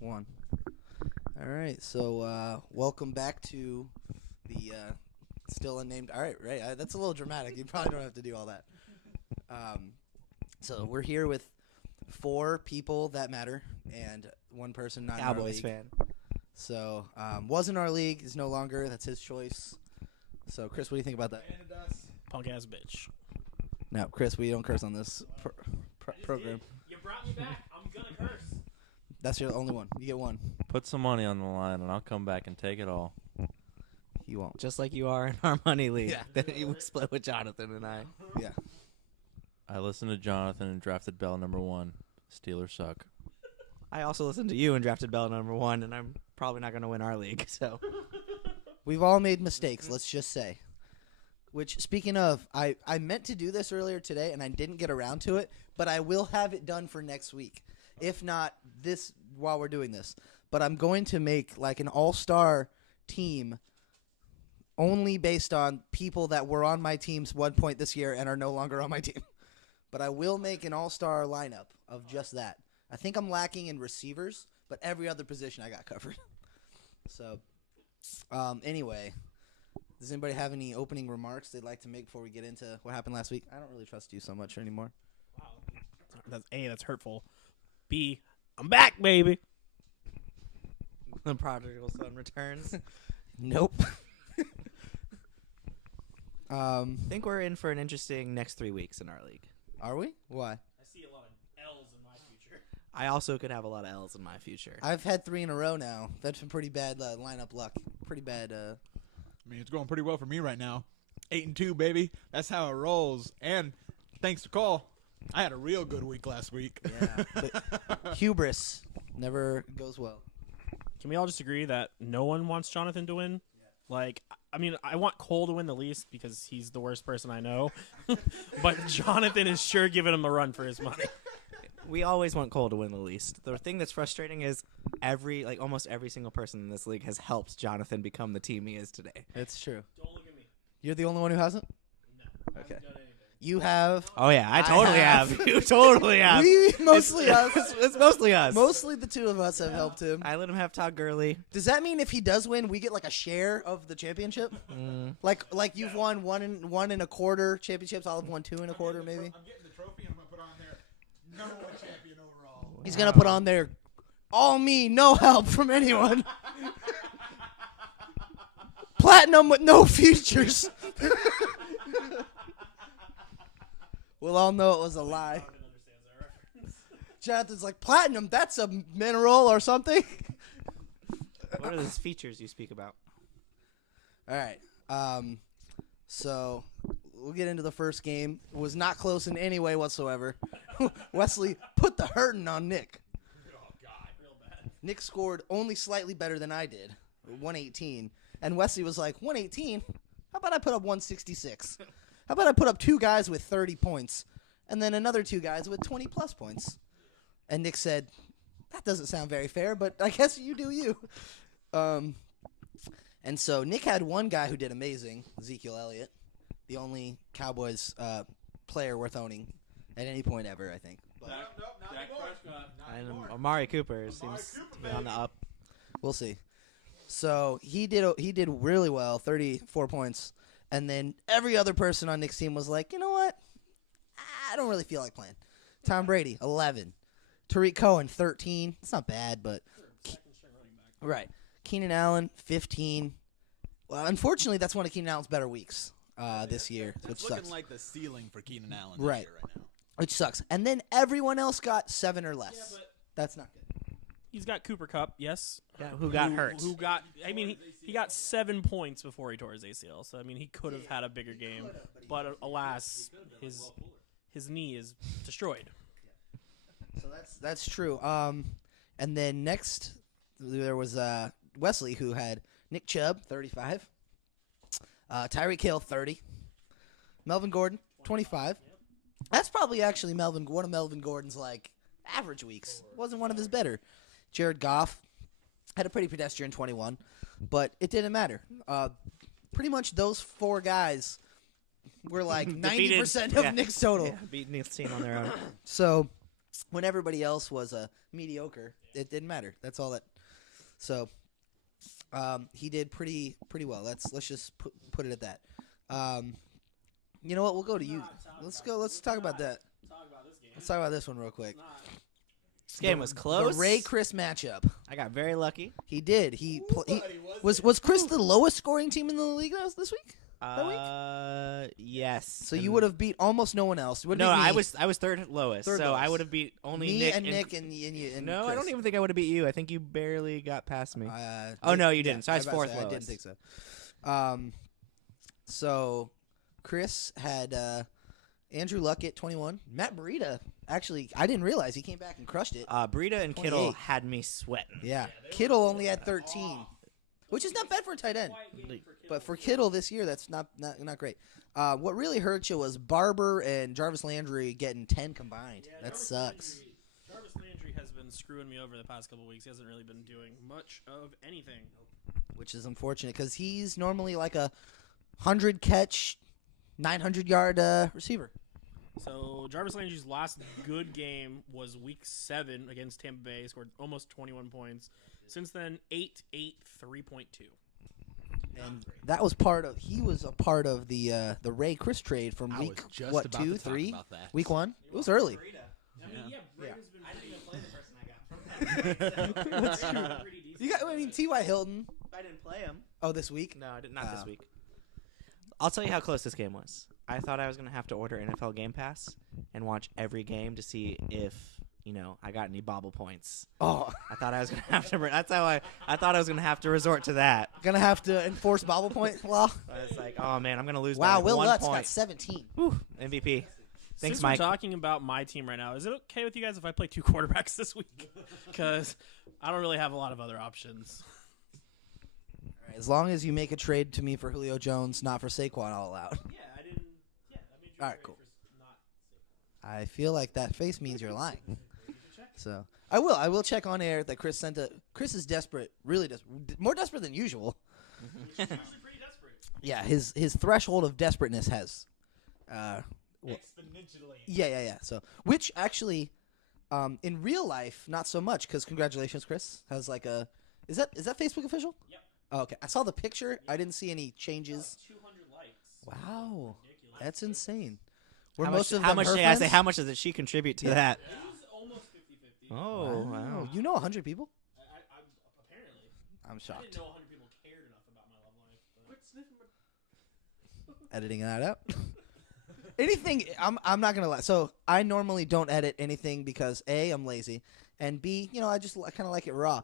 One. All right. So welcome back to the still unnamed. All right, right. That's a little dramatic. You probably don't have to do all that. So we're here with 4 people that matter and one person not Cowboys in our league. fan. So was in our league, is no longer. That's his choice. So Chris, what do you think about that? Punk ass bitch. No, Chris, we don't curse on this program. You brought me back. I'm gonna curse. That's your only one. You get one. Put some money on the line, and I'll come back and take it all. You won't. Just like you are in our money league. Yeah. That you split with Jonathan and I. Yeah. I listened to Jonathan and drafted Bell number 1. Steelers suck. I also listened to you and drafted Bell number 1, and I'm probably not going to win our league. So We've all made mistakes, let's just say. Which, speaking of, I meant to do this earlier today, and I didn't get around to it, but I will have it done for next week. If not this, while we're doing this. But I'm going to make, like, an all-star team only based on people that were on my teams one point this year and are no longer on my team. But I will make an all-star lineup of just that. I think I'm lacking in receivers, but every other position I got covered. So, anyway, does anybody have any opening remarks they'd like to make before we get into what happened last week? I don't really trust you so much anymore. Wow. That's A. That's hurtful. B. I'm back, baby. the prodigal son returns. Nope. I think we're in for an interesting next 3 weeks in our league. Are we? Why? I see a lot of L's in my future. I also could have a lot of L's in my future. I've had 3 in a row now. That's some pretty bad lineup luck. Pretty bad. I mean, it's going pretty well for me right now. 8-2, baby. That's how it rolls. And thanks to Cole, I had a real good week last week. Yeah. But hubris never goes well. Can we all just agree that no one wants Jonathan to win? Like, I mean, I want Cole to win the least because he's the worst person I know. But Jonathan is sure giving him a run for his money. We always want Cole to win the least. The thing that's frustrating is almost every single person in this league has helped Jonathan become the team he is today. It's true. Don't look at me. You're the only one who hasn't? No. Okay. I haven't done anything. You have. Oh yeah, I totally have. have. You totally have. We mostly us. It's mostly us. Mostly the 2 of us have helped him. I let him have Todd Gurley. Does that mean if he does win, we get like a share of the championship? Like you've won one and a quarter championships. I'll have won 2 and a quarter, maybe. I'm getting the trophy. I'm going to put on there number 1 champion overall. He's gonna put on there, all me, no help from anyone. Platinum with no features. We'll all know it was a lie. Jonathan understands that reference. Jonathan's like, platinum, that's a mineral or something. What are those features you speak about? All right. So we'll get into the first game. It was not close in any way whatsoever. Wesley put the hurting on Nick. Oh, God. Real bad. Nick scored only slightly better than I did, 118. And Wesley was like, 118? How about I put up 166? How about I put up 2 guys with 30 points and then another 2 guys with 20-plus points? And Nick said, that doesn't sound very fair, but I guess you do you. And so Nick had one guy who did amazing, Ezekiel Elliott, the only Cowboys player worth owning at any point ever, I think. But And Amari Cooper seems to be on the up. we'll see. So he did really well, 34 points. And then every other person on Nick's team was like, you know what? I don't really feel like playing. Tom Brady, 11. Tariq Cohen, 13. It's not bad, but right. Keenan Allen, 15. Well, unfortunately, that's one of Keenan Allen's better weeks this year, which It's looking sucks. like the ceiling for Keenan Allen this Right. year right now. Which sucks. And then everyone else got 7 or less. Yeah, but That's not good. he's got Cooper Kupp, yes. Yeah, who got hurt? Who got? I mean, he got 7 points before he tore his ACL. So I mean, he could have had a bigger game, but alas, his knee is destroyed. So that's true. And then next there was Wesley, who had Nick Chubb, 35. Tyreek Hill, 30. Melvin Gordon, 25. That's probably actually one of Melvin Gordon's like average weeks. Wasn't one of his better. Jared Goff had a pretty pedestrian 21, but it didn't matter. Pretty much those 4 guys were like 90% of Yeah. Nick's total. Yeah, beat Nick's team on their own. So when everybody else was mediocre, it didn't matter. That's all that. So he did pretty well. Let's just put it at that. You know what? We'll go to you. Let's go. Let's talk about that. Let's talk about this one real quick. This game was close. The Ray Chris matchup. I got very lucky. He did. Was Chris the lowest scoring team in the league this week? That week? Yes. So you would have beat almost no one else. You would No, have beat me. I was third lowest. Third so I lowest. would have beat only Me Nick and Nick and you. And no, Chris. I don't even think I would have beat you. I think you barely got past me. Oh no, you didn't. So I was about to fourth say, I didn't lowest. think so. So Chris had Andrew Luck at 21. Matt Burita, actually, I didn't realize he came back and crushed it. Breida and Kittle 28. had me sweating. Yeah, Kittle only had 13, which is not bad for a tight end. But for Kittle this year, that's not great. What really hurt you was Barber and Jarvis Landry getting 10 combined. That sucks. Jarvis Landry has been screwing me over the past couple weeks. He hasn't really been doing much of anything. Which is unfortunate because he's normally like a 100 catch, 900 yard receiver. So Jarvis Landry's last good game was Week 7 against Tampa Bay. He scored almost 21 points. Since then, 8, 3.2. And that was he was a part of the Ray Chris trade from I week was just what about 2, to talk 3, about that. week 1. It was early. Breida's been I didn't even play the person I got from that. You got T.Y. Hilton. I didn't play him. Oh, this week. No, I did not this week. I'll tell you how close this game was. I thought I was going to have to order NFL Game Pass and watch every game to see if, I got any bobble points. Oh, I thought I was going to have to. That's how I thought I was going to have to resort to that. gonna have to enforce bobble point law. I was like, oh man, I'm going to lose. Wow, by like Will 1 Lutz point. got 17. Whew, MVP. Thanks, Since Mike. we're talking about my team right now, is it okay with you guys if I play 2 quarterbacks this week? Because I don't really have a lot of other options. All right, as long as you make a trade to me for Julio Jones, not for Saquon, I'll allow it. Yeah, I didn't. Yeah, I made you All right, cool. I feel like that face means you're lying. So I will check on air that Chris sent Chris is desperate, really desperate, more desperate than usual. Which is usually pretty desperate. Yeah, his threshold of desperateness has. Exponentially. Yeah. So, which actually, in real life, not so much. Because congratulations, Chris has like a. Is that Facebook official? Yep. Oh, okay, I saw the picture. I didn't see any changes. 200 likes. Wow, Ridiculous. that's insane. Were How most much, of how them much her did I friends? say? How much does she contribute to that? It was almost 50-50. Oh, wow. You know 100 people? I'm apparently. I'm I shocked. didn't know 100 people cared enough about my love life. Quit sniffing my... Editing that out. Anything, I'm not gonna lie. So I normally don't edit anything because A, I'm lazy, and B, I kind of like it raw.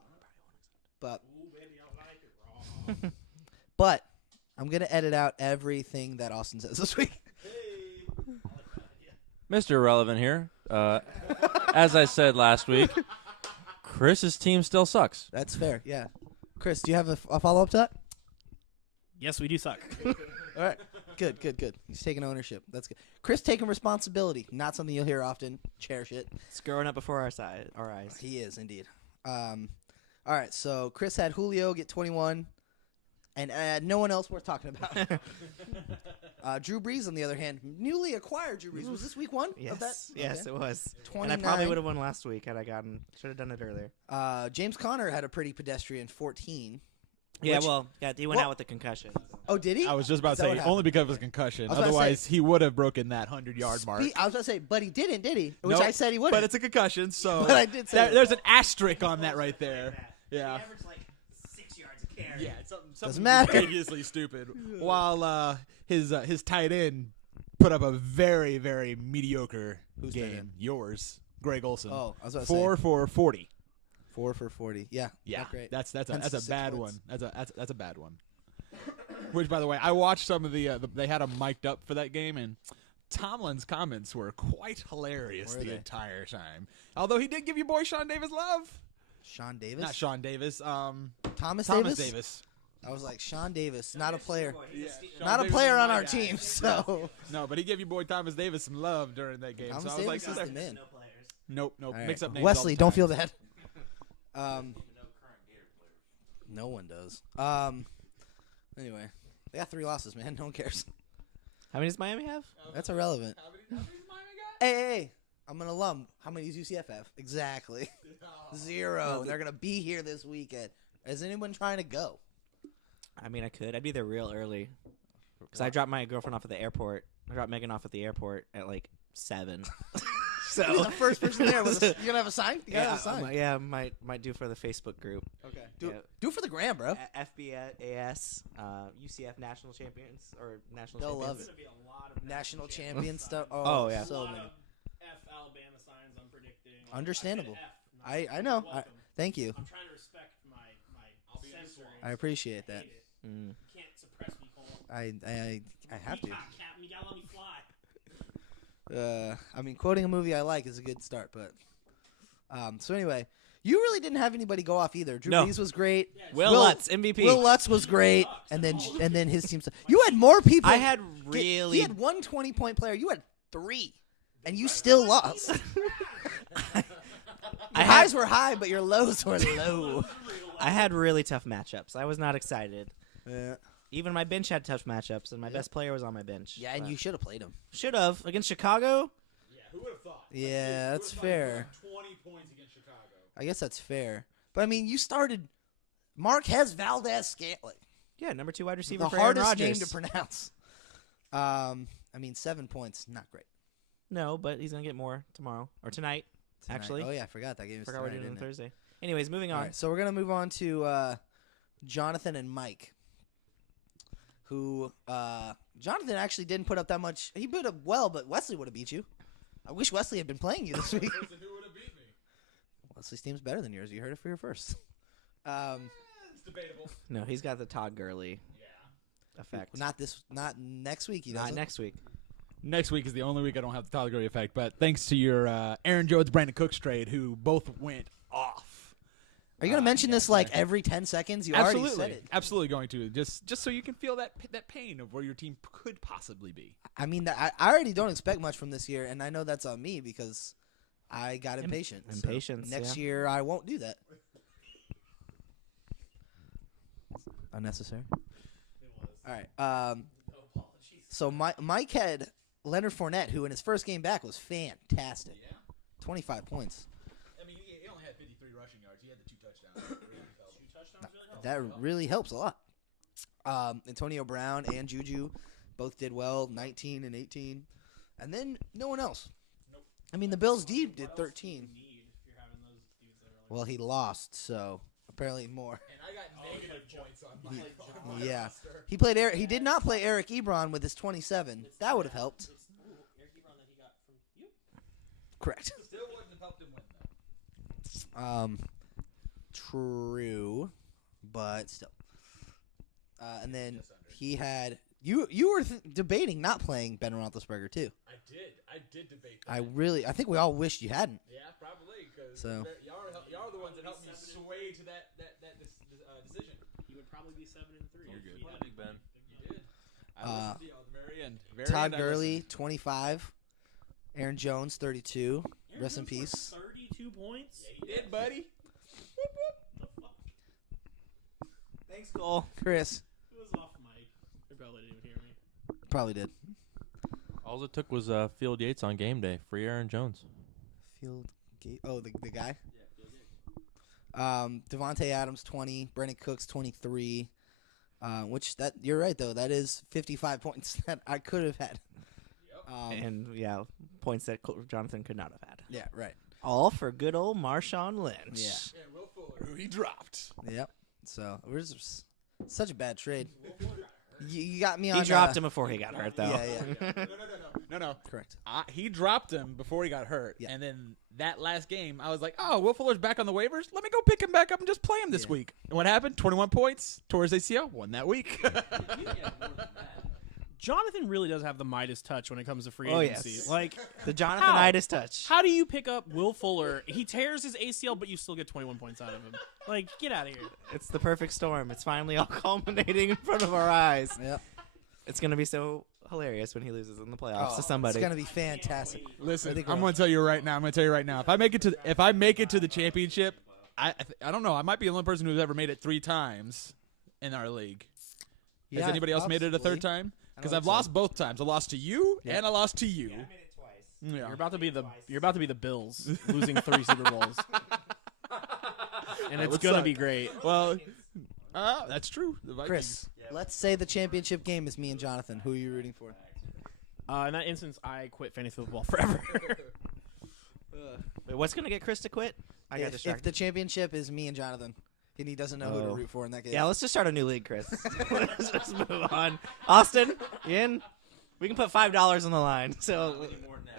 But Ooh, baby, I like it raw. but I'm gonna edit out everything that Austin says this week. Mr. Irrelevant here. As I said last week, Chris's team still sucks. That's fair. Yeah. Chris, do you have a follow up to that? Yes, we do suck. All right. Good. He's taking ownership. That's good. Chris taking responsibility. Not something you'll hear often. Cherish it. It's growing up before our eyes. He is indeed. All right. So Chris had Julio get 21, and no one else worth talking about. Drew Brees, on the other hand, newly acquired Drew Brees. Was this week 1 of that? Yes, Okay. it was. 29. And I probably would have won last week had I should have done it earlier. James Conner had a pretty pedestrian 14. Yeah, Which- he went out with the concussion. Oh, did he? I was just about Is to that say, what happened? only because of his concussion. I was about to Otherwise, he would have broken that 100-yard mark. I was about to say, but he didn't, did he? Which Nope, I said he would. But it's a concussion, so But I did say that. there's an asterisk on that right there. Yeah. averaged like 6 yards a carry. Yeah, something Doesn't matter. ridiculously stupid. While his tight end put up a very, very mediocre Who's tight game. end? Yours, Greg Olson. Oh, I was about to 4 say. for 40. 4 for 40. Yeah. Yeah, Not great. that's Hence a the 6 bad points. one. That's a bad one. Which, by the way, I watched some of they had him mic'd up for that game, and Tomlin's comments were quite hilarious Were the they? entire time. Although he did give your boy Sean Davis love. Sean Davis? Not Sean Davis. Thomas Thomas Davis? Davis. I was like, Sean Davis, not a player. Yeah, Sean Not a Davis player is on my our guy. team, so. No, but he gave your boy Thomas Davis some love during that game. Thomas so I was Davis like, is the man. nope. All right. Mix up names. Wesley, all the don't time. feel bad. No one does. Anyway, they got 3 losses, man. No one cares. How many does Miami have? That's irrelevant. How many Miami got? Hey. I'm an alum. How many does UCF have? Exactly. 0. They're going to be here this weekend. Is anyone trying to go? I mean, I could. I'd be there real early. Because I dropped my girlfriend off at the airport. I dropped Megan off at the airport at like 7. You're the first person there. You going to have a sign? You got to have a sign. Yeah, might do for the Facebook group. Okay. Do it for the gram, bro. FBAS, UCF national champions or national They'll champions. love There's it. gonna be a lot of National champion stuff. Oh, yeah. A So lot many. of F Alabama signs. I'm predicting. Understandable. I said F, not I know. welcome. Thank you. I'm trying to respect my censoring. I appreciate that. hate it. Mm. You can't suppress me, Cole. I have to. Peacock, Captain, you gotta let me fly. I mean, quoting a movie I like is a good start, but so anyway, you really didn't have anybody go off either. Drew No. Brees was great. Yeah, Will Lutz, MVP. Will Lutz was great, and then his team. You had more people. I had He really. had one 20-point player. You had 3, and you still lost. I Your had, highs were high, but your lows were low. I had really tough matchups. I was not excited. Yeah, Even my bench had tough matchups, and my best player was on my bench. yeah, and you should have played him. should have against Chicago. Yeah, who would have thought? Yeah, that's fair. 20 points against Chicago. I guess that's fair. But I mean, you started Marquez Valdez-Scantling, Yeah, number 2 wide receiver the for Aaron hardest name Rodgers. to pronounce. I mean, 7 points, not great. No, but he's gonna get more tomorrow or tonight. Tonight. Actually, Oh yeah, I forgot that game. forgot we're tonight, doing it on didn't it? Thursday. Anyways, moving All on. right, so we're gonna move on to Jonathan and Mike, who Jonathan actually didn't put up that much. He put up well, but Wesley would have beat you. I wish Wesley had been playing you this week. Who would have beat me? Wesley's team's better than yours. You heard it for your first. It's debatable. No, he's got the Todd Gurley Yeah. effect. Not next week. He Not doesn't. next week. Next week is the only week I don't have the Tyler Gurley effect, but thanks to your Aaron Jones, Brandon Cooks trade, who both went off. Are you gonna mention yeah, this like yeah. every 10 seconds? You Absolutely, already said it. absolutely going to just so you can feel that pain of where your team could possibly be. I mean, I already don't expect much from this year, and I know that's on me because I got impatient. So Impatience, next yeah. year, I won't do that. Unnecessary. All right. So Mike had Leonard Fournette, who in his first game back was fantastic. Yeah. 25 points. I mean, he only had 53 rushing yards. He had the 2 touchdowns. That really helps a lot. Antonio Brown and Juju both did well, 19 and 18. And then no one else. Nope. I mean, the Bills' D did 13. Well, he lost, so apparently more. And I got negative points on my Yeah. roster. He played. He did not play Eric Ebron with his 27. That would have helped. Correct. Still wouldn't have helped him win, though. True, but still. And then he had you were debating not playing Ben Roethlisberger too. I did debate that. I think we all wished you hadn't. Yeah, probably, because So- y'all are the ones that helped me sway to that decision. You would probably be 7-3. You're good. if you had- Big Ben. You did. I listened to y'all at the very end. Very Todd end, I Gurley, listened. 25. Aaron Jones, 32. Aaron Rest in Jones peace. scored 32 points. Yeah, he did, buddy. The fuck? Thanks, Cole. Chris It was off mic. They probably didn't even hear me. probably did. All it took was Field Yates on game day. Free Aaron Jones. Field Gate. Oh, the guy. Devontae Adams 20, Brandon Cooks 23. Which that you're right though. That is 55 points that I could have had. And yeah, points that Jonathan could not have had. Yeah, right. All for good old Marshawn Lynch. Yeah. Yeah, Will Fuller, who he dropped. Yep. So it was such a bad trade. You got me on. He dropped him before he got hurt, though. Yeah, No. Correct. He dropped him before he got hurt, Yeah. and then that last game, I was like, "Oh, Will Fuller's back on the waivers. Let me go pick him back up and just play him this Yeah. week." And what happened? 21 points. Tore his ACL. Won that week. Jonathan really does have the Midas touch when it comes to free Oh, agency. yes. Like, The Jonathanitis How? touch. how do you pick up Will Fuller? He tears his ACL, but you still get 21 points out of him. Like, get out of here. It's the perfect storm. It's finally all culminating in front of our eyes. Yep. It's going to be so hilarious when he loses in the playoffs to It's somebody. gonna be fantastic. Listen, I think I'm we're- going to tell you right now. If I make it to the championship, I don't know. I might be the only person who's ever made it 3 times in our league. Has Yeah, anybody else made it a possibly. third time? I Because don't I've think so. lost both times. I lost to you, Yeah. and I lost to you. Yeah, I made it twice. Yeah. You're about to be the Bills losing 3 Super Bowls, and it's would gonna suck. be great. Well, that's true. The Vikings. Chris, let's say the championship game is me and Jonathan. Who are you rooting for? In that instance, I quit fantasy football forever. Wait, what's gonna get Chris to quit? I got If distracted. the championship is me and Jonathan, and he doesn't know who to Oh. root for in that game. Yeah, let's just start a new league, Chris. Let's move on. Austin, you in? We can put $5 on the line. So,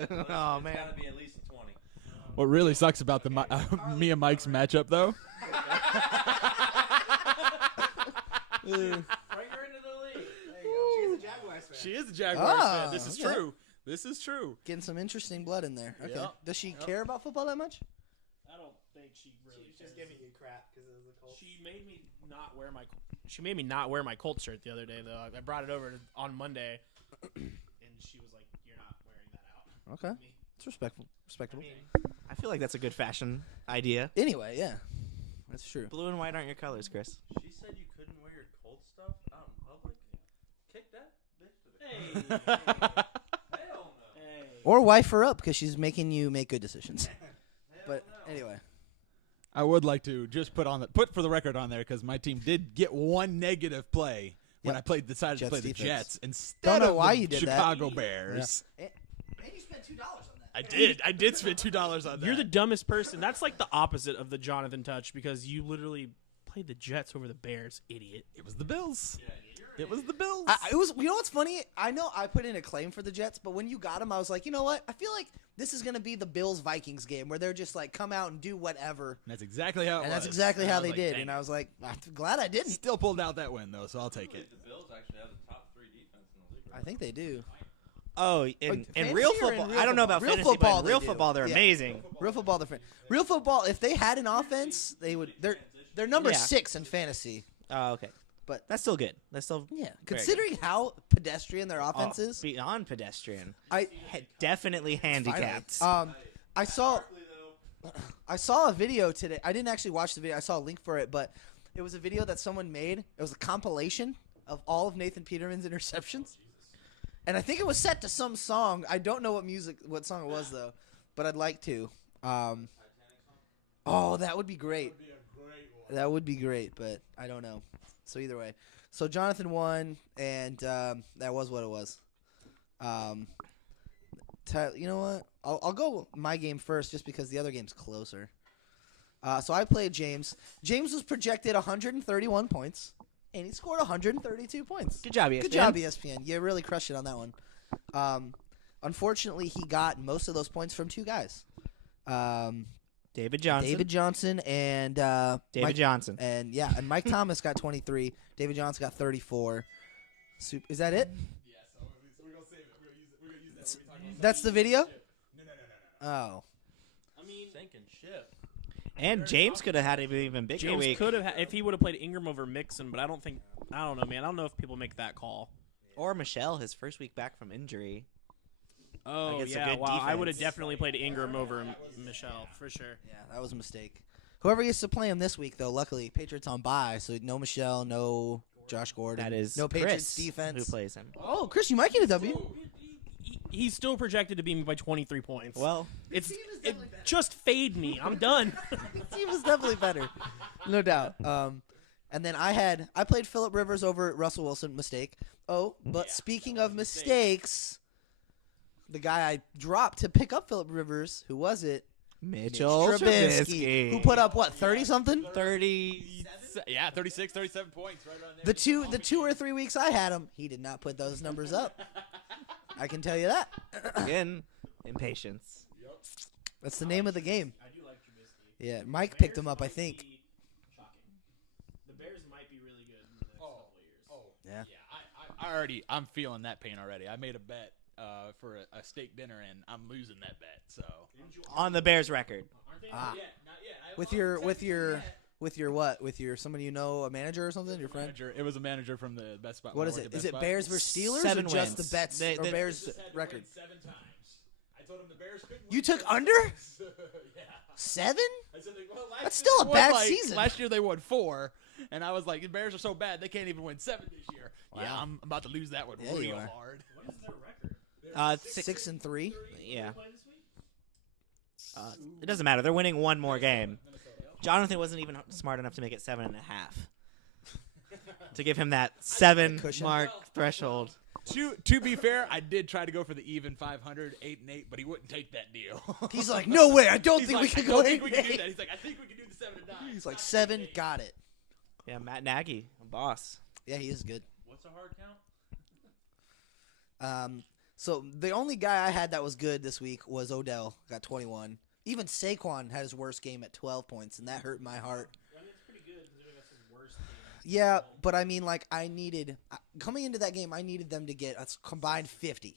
oh man, Gotta be at least 20. What really sucks about the me and Mike's matchup, though, Bring her into the league. she is a Jaguars fan. This is okay. true. This is true. Getting some interesting blood in there. Okay. Yep. Does she care about football that much? I don't think she really. you crap because of the Colts. She made me not wear my. She made me not wear my Colts shirt the other day though. I brought it over on Monday, and she was like, "You're not wearing that out." Okay. It's respectful. Respectable. I feel like that's a good fashion idea. Anyway, yeah. That's true. Blue and white aren't your colors, Chris. She said you couldn't wear your Colt stuff out in public. Kick that bitch to the curb. Hell no. Or wife her up because she's making you make good decisions. But anyway. I would like to just put for the record on there because my team did get one negative play when Yep. I decided to Jets play the defense. Jets instead Don't know of why the you did that. Chicago Bears. And you spent $2 on that. I did spend $2 on that. You're the dumbest person. That's like the opposite of the Jonathan touch because you literally played the Jets over the Bears, idiot. It was the Bills. It was the Bills. It was. You know what's funny? I know I put in a claim for the Jets, but when you got him, I was like, you know what? I feel like this is gonna be the Bills Vikings game where they're just like come out and do whatever, That's exactly how it was. and that's exactly And I how was they like, did. dang. And I was like, I'm glad I didn't. Still pulled out that win though, so I'll take it. The Bills actually have the top 3 defense in the league. I think they do. Oh, in fantasy real or in football, real I don't know football? about Real fantasy, football but in they real do. football, they're Yeah. amazing. Real football different. Real football. If they had an offense, they would. They're number Yeah. 6 in fantasy. Oh, okay. But That's still good. That's still yeah, very considering how pedestrian their good. offense is, Beyond pedestrian. I Definitely handicapped. I saw a video today. I didn't actually watch the video. I saw a link for it, but it was a video that someone made. It was a compilation of all of Nathan Peterman's interceptions. And I think it was set to some song. I don't know what song it was though, but I'd like to. That would be great. That would be great, but I don't know. So either way. So Jonathan won, and that was what it was. You know what? I'll go my game first just because the other game's closer. So I played James. James was projected 131 points, and he scored 132 points. Good job, ESPN. Good job, ESPN. You really crushed it on that one. Unfortunately, he got most of those points from 2 guys. David Johnson. David Johnson and David Mike, Johnson. and and Mike Thomas got 23. David Johnson got 34. Is that it? Yeah, so we're gonna save it. We're gonna use that. When we talk about That's the video? No. Oh. I mean, Sinking ship. And James could have had an even bigger James week. could have if he would have played Ingram over Mixon, but I don't know, man. I don't know if people make that call. Or Michelle, his first week back from injury. Oh Against a yeah, good wow. I would have defense. definitely played Ingram over Michelle for sure. Yeah, that was a mistake. Whoever gets to play him this week, though, luckily, Patriots on bye, so no Michelle, no Josh Gordon. That is no Patriots Chris defense. who plays him. Oh, Chris, you might get a W. He's still projected to beat me by 23 points. Well, it's team is it definitely better. just fade me. I'm done. His team is definitely better, no doubt. And then I played Phillip Rivers over Russell Wilson. Mistake. Oh, but speaking of mistakes, the guy I dropped to pick up Phillip Rivers, who was it? Mitchell Mitch Trubisky. who put up what 30 something? 30. Yeah, 36, 37 points, right around there. The two or 3 weeks I had him, he did not put those numbers up. I can tell you that. Again, impatience. That's the name of the game. I do like Trubisky. Yeah, Mike picked him up, I think. The Bears might be really good in the next couple of years. Yeah. I'm feeling that pain already. I made a bet for a steak dinner, and I'm losing that bet. So On the Bears record. Ah. not yet. With your what? With your somebody you know, a manager or something, your friend? It was a manager from the Best Spot. What when I is worked it? at Is Best it Buy. Bears versus Steelers 7 or just wins. the bets They- or they- Bears Just had to record? win 7 times. I told him the Bears couldn't. You win took 7 under? times. Yeah. 7? I said, last That's year still they a won, bad season. Last year they won 4, and I was like, the Bears are so bad they can't even win 7 this year. Yeah, Wow. I'm about to lose that one Yeah, you real are. hard. What is their record? 6 and 3. Yeah. It doesn't matter. They're winning one more game. Jonathan wasn't even smart enough to make it 7.5. To give him that 7 Cushion. mark threshold. To be fair, I did try to go for the even 500, 8 and 8, but he wouldn't take that deal. He's like, no way. I don't He's think like, we can I go don't 8 think we can and do 8. that. He's like, I think we can do the 7 and 9. He's like 7. Got it. Yeah, Matt Nagy, a boss. Yeah, he is good. What's a hard count? So the only guy I had that was good this week was Odell. Got 21. Even Saquon had his worst game at 12 points, and that hurt my heart. I mean, it's pretty good considering that's his worst game. Yeah, but I mean, like, coming into that game, I needed them to get a combined 50.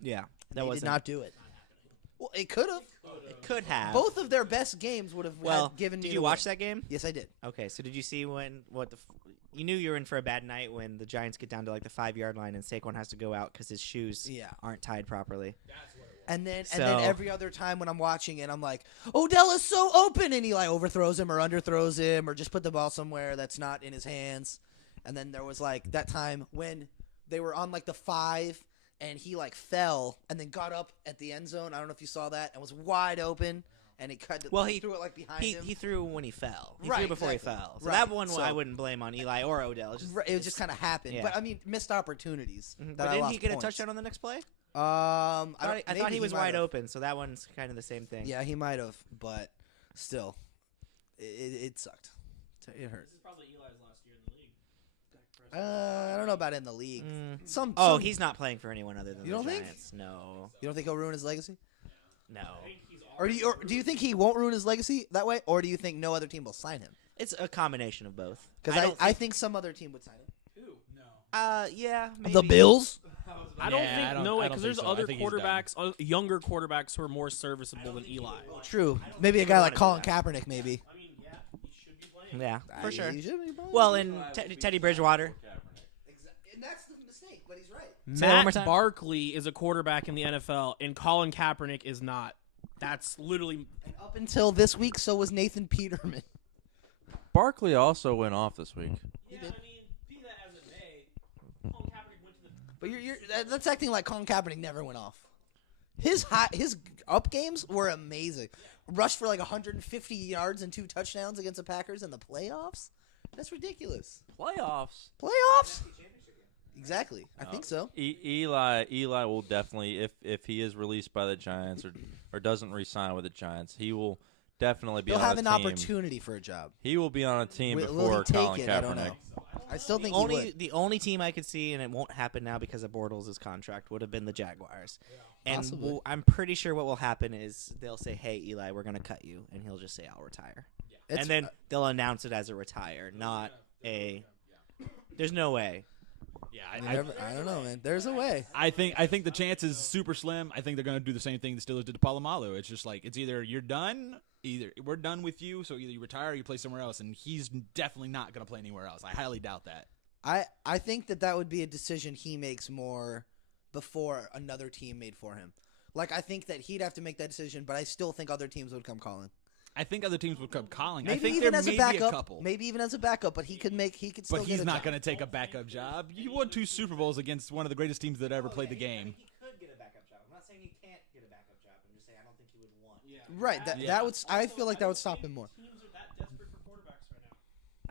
Yeah, They that was did not do it. Well, it could have. It could have. Both of their best games would have given me. Did the you watch win. that game? Yes, I did. Okay, so did you see you knew you were in for a bad night when the Giants get down to like the 5-yard line and Saquon has to go out because his shoes aren't tied properly. And then So- every other time when I'm watching it, I'm like, Odell is so open, and he like overthrows him or underthrows him or just put the ball somewhere that's not in his hands. And then there was like that time when they were on like the 5 and he like fell and then got up at the end zone. I don't know if you saw that, and was wide open, and he cut. Well, he threw it like behind him. He threw when he fell. He Right, threw before exactly. he fell. So Right, that one so- I wouldn't blame on Eli or Odell. It just kind of happened. Yeah. But I mean, missed opportunities. Mhm. that But I didn't lost he get points. a touchdown on the next play? I I thought he was might wide have. open, so that one's kind of the same thing. Yeah, he might have, but still, it sucked. It hurt. This is probably Eli's last year in the league. I don't know about in the league. Mm. Some. He's not playing for anyone other than You the don't think? Giants. No, You don't think he'll ruin his legacy? no. Or do you think he won't ruin his legacy that way, or do you think no other team will sign him? It's a combination of both. Because I think some other team would sign him. Yeah, maybe. The Bills. I don't Yeah, think I don't- no way I don't because there's think so. I other think he's done. quarterbacks, younger quarterbacks who are more serviceable than Eli. True. Maybe a guy like wanna Colin do Kaepernick, maybe. I mean, yeah, he should be playing. Yeah, for sure. He should be playing. Well, and Teddy Bridgewater. And that's the mistake, but he's right. Say that one more Matt time. Barkley is a quarterback in the NFL, and Colin Kaepernick is not. That's literally And up until this week, so was Nathan Peterman. Barkley also went off this week. Yeah, I mean, be that as it may, Colin Kaepernick went to the. But that's acting like Colin Kaepernick never went off. His up games were amazing. Rushed for like 150 yards and 2 touchdowns against the Packers in the playoffs. That's ridiculous. Playoffs. Playoffs? Exactly. I think so. Eli will definitely, if he is released by the Giants or doesn't re-sign with the Giants, he will definitely be He'll on have a an team. opportunity for a job. He will be on a team Will before he take Colin it? Kaepernick. I don't know. I still think he would. The only team I could see, and it won't happen now because of Bortles' contract, would have been the Jaguars. And Possibly. I'm pretty sure what will happen is they'll say, "Hey, Eli, we're going to cut you," and he'll just say, "I'll retire," It's- and then they'll announce it as a retire, not a. There's no way. Yeah, I don't know, man. There's a way. I think the chance is super slim. I think they're going to do the same thing the Steelers did to Palomalu. It's just like it's either you're done, either we're done with you, so either you retire or you play somewhere else. And he's definitely not going to play anywhere else. I highly doubt that. I think that would be a decision he makes more before another team made for him. Like, I think that he'd have to make that decision, but I still think other teams would come calling. I think other teams would come calling. Maybe I think even there as may a backup. be a couple. Maybe even as a backup, but he could still But get he's a not job. going to take a backup job. He won 2 Super Bowls against one of the greatest teams that ever played the game. He could get a backup job. I'm not saying he can't get a backup job. I'm just saying I don't think he would want. Yeah. Right. That would. I feel like that would stop him more. Teams are that desperate for quarterbacks right now.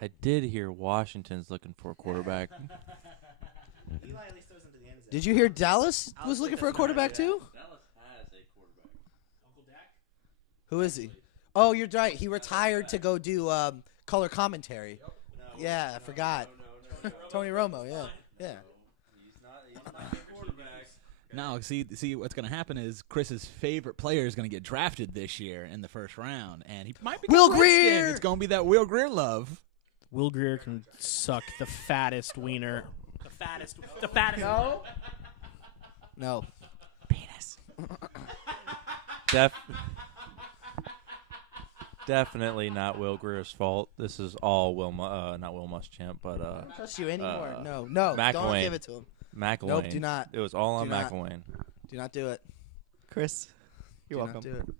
I did hear Washington's looking for a quarterback. Eli at least throws into the end zone. Did you hear Dallas was looking put for a this number quarterback down. too? Dallas has a quarterback. Uncle Dak. Who is he? Oh, you're right. He retired to go do color commentary. Yeah, I forgot. Tony Romo. Yeah. Yeah. He's not a quarterback. No, see, what's going to happen is Chris's favorite player is going to get drafted this year in the first round, and he might be Will Grier! It's going to be that Will Grier love. Will Grier can suck the fattest wiener. The fattest. No. No. Penis. Definitely not Will Greer's fault. This is all not Will Muschamp, but I don't trust you anymore. Uh, No. Don't McElwain. give it to him. McElwain. Nope, do not. It was all on Do not. McElwain. Do not do it. Chris, you're Do welcome. not do it.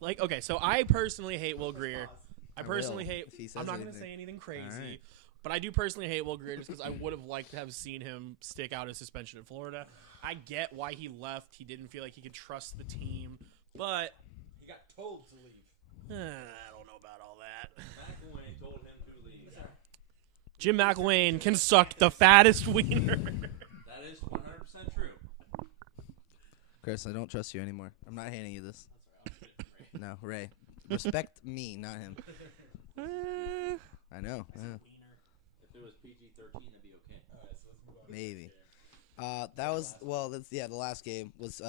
Like, okay, so I personally hate Will Grier. I personally will, hate. if he says I'm not going to anything. say anything crazy, right. but I do personally hate Will Grier just because I would have liked to have seen him stick out a suspension in Florida. I get why he left. He didn't feel like he could trust the team, but He got told to leave. I don't know about all that. McElwain told him to leave. Jim McElwain can suck the fattest wiener. That is 100% true. Chris, I don't trust you anymore. I'm not handing you this. No, Ray. Respect me, not him. I know. Yeah. If it was PG-13, that'd be okay. Maybe. That was the last game was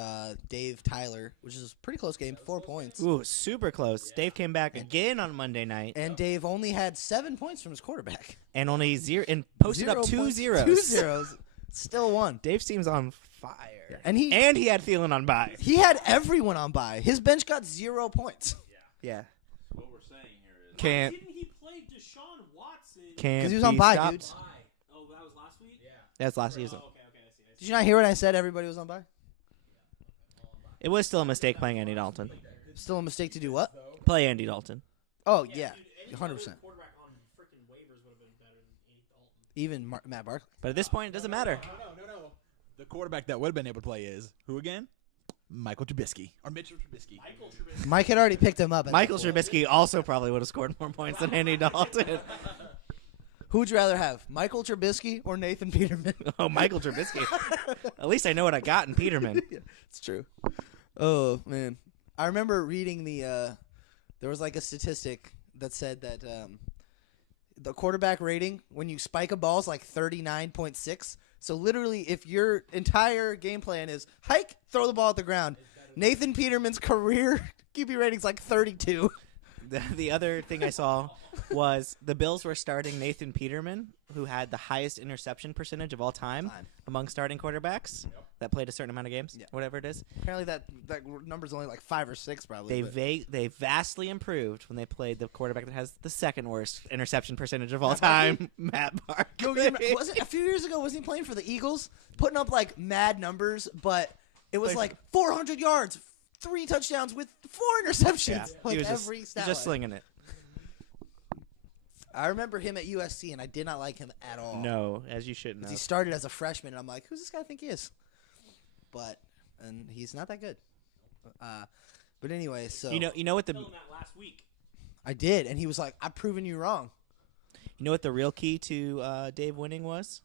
Dave Tyler, which is a pretty close game, 4 points. Ooh, super close. Dave came back again on Monday night And Dave only had 7 points from his quarterback. and only posted up 2 points, zeros. 2 zeros, still won. Dave's team's on fire. And he had Thielen on bye. he had everyone on bye. His bench got 0 points. Yeah. What we're saying here is Can't Didn't he play Deshaun Watson? can't 'Cause he was be on bye, stopped. dude. Oh, that was last week? Yeah. That's last season. Oh, okay, I see. Did you not hear what I said? Everybody was on bye. It was still a mistake playing Andy Dalton. Still a mistake to do what? Play Andy Dalton. Oh yeah, 100%. Quarterback on freaking waivers would have been better than Andy Dalton. Even Matt Barkley. But at this point, it doesn't matter. No. The quarterback that would have been able to play is who again? Michael Trubisky or Mitchell Trubisky. Mike had already picked him up. at Michael that point. Trubisky also probably would have scored more points than Andy Dalton. Who would you rather have, Michael Trubisky or Nathan Peterman? Oh, Michael Trubisky. At least I know what I got in Peterman. It's true. Oh man, I remember reading the. There was like a statistic that said that the quarterback rating when you spike a ball is like 39.6. So literally, if your entire game plan is hike, throw the ball at the ground, Nathan Peterman's career QB rating's like 32. The other thing I saw was the Bills were starting Nathan Peterman, who had the highest interception percentage of all time among starting quarterbacks that played a certain amount of games, whatever it is. Apparently that number's only like 5 or 6 probably. They vastly improved when they played the quarterback that has the second worst interception percentage of all time, Matt Barkley. Wasn't a few years ago? Wasn't he playing for the Eagles, putting up like mad numbers? But it was like 400 yards, 3 touchdowns with 4 interceptions. Yeah, Like he was every just, stat he's just line. slinging it. I remember him at USC, and I did not like him at all. No, as you shouldn't 'Cause have. he started as a freshman, and I'm like, who's this guy think he is? And he's not that good. But anyway, so You know what the Telling that last week. I did, and he was like, I've proven you wrong. the real key to Dave winning was?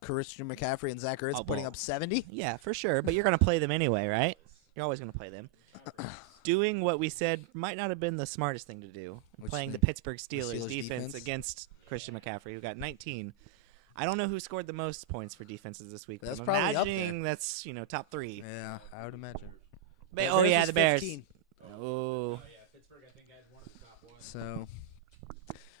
Christian McCaffrey and Zach Ertz Oh, putting well. up 70. Yeah, for sure. But you're going to play them anyway, right? You're always going to play them. Doing what we said might not have been the smartest thing to do. Which Playing the thing? Pittsburgh Steelers, Steelers defense defense? against Christian McCaffrey, who got 19. I don't know who scored the most points for defenses this week. But That's I'm probably up imagining that's top 3. Yeah, I would imagine. Oh yeah, was the Bears. 15. Oh, Pittsburgh, I think, had one of the top ones. So,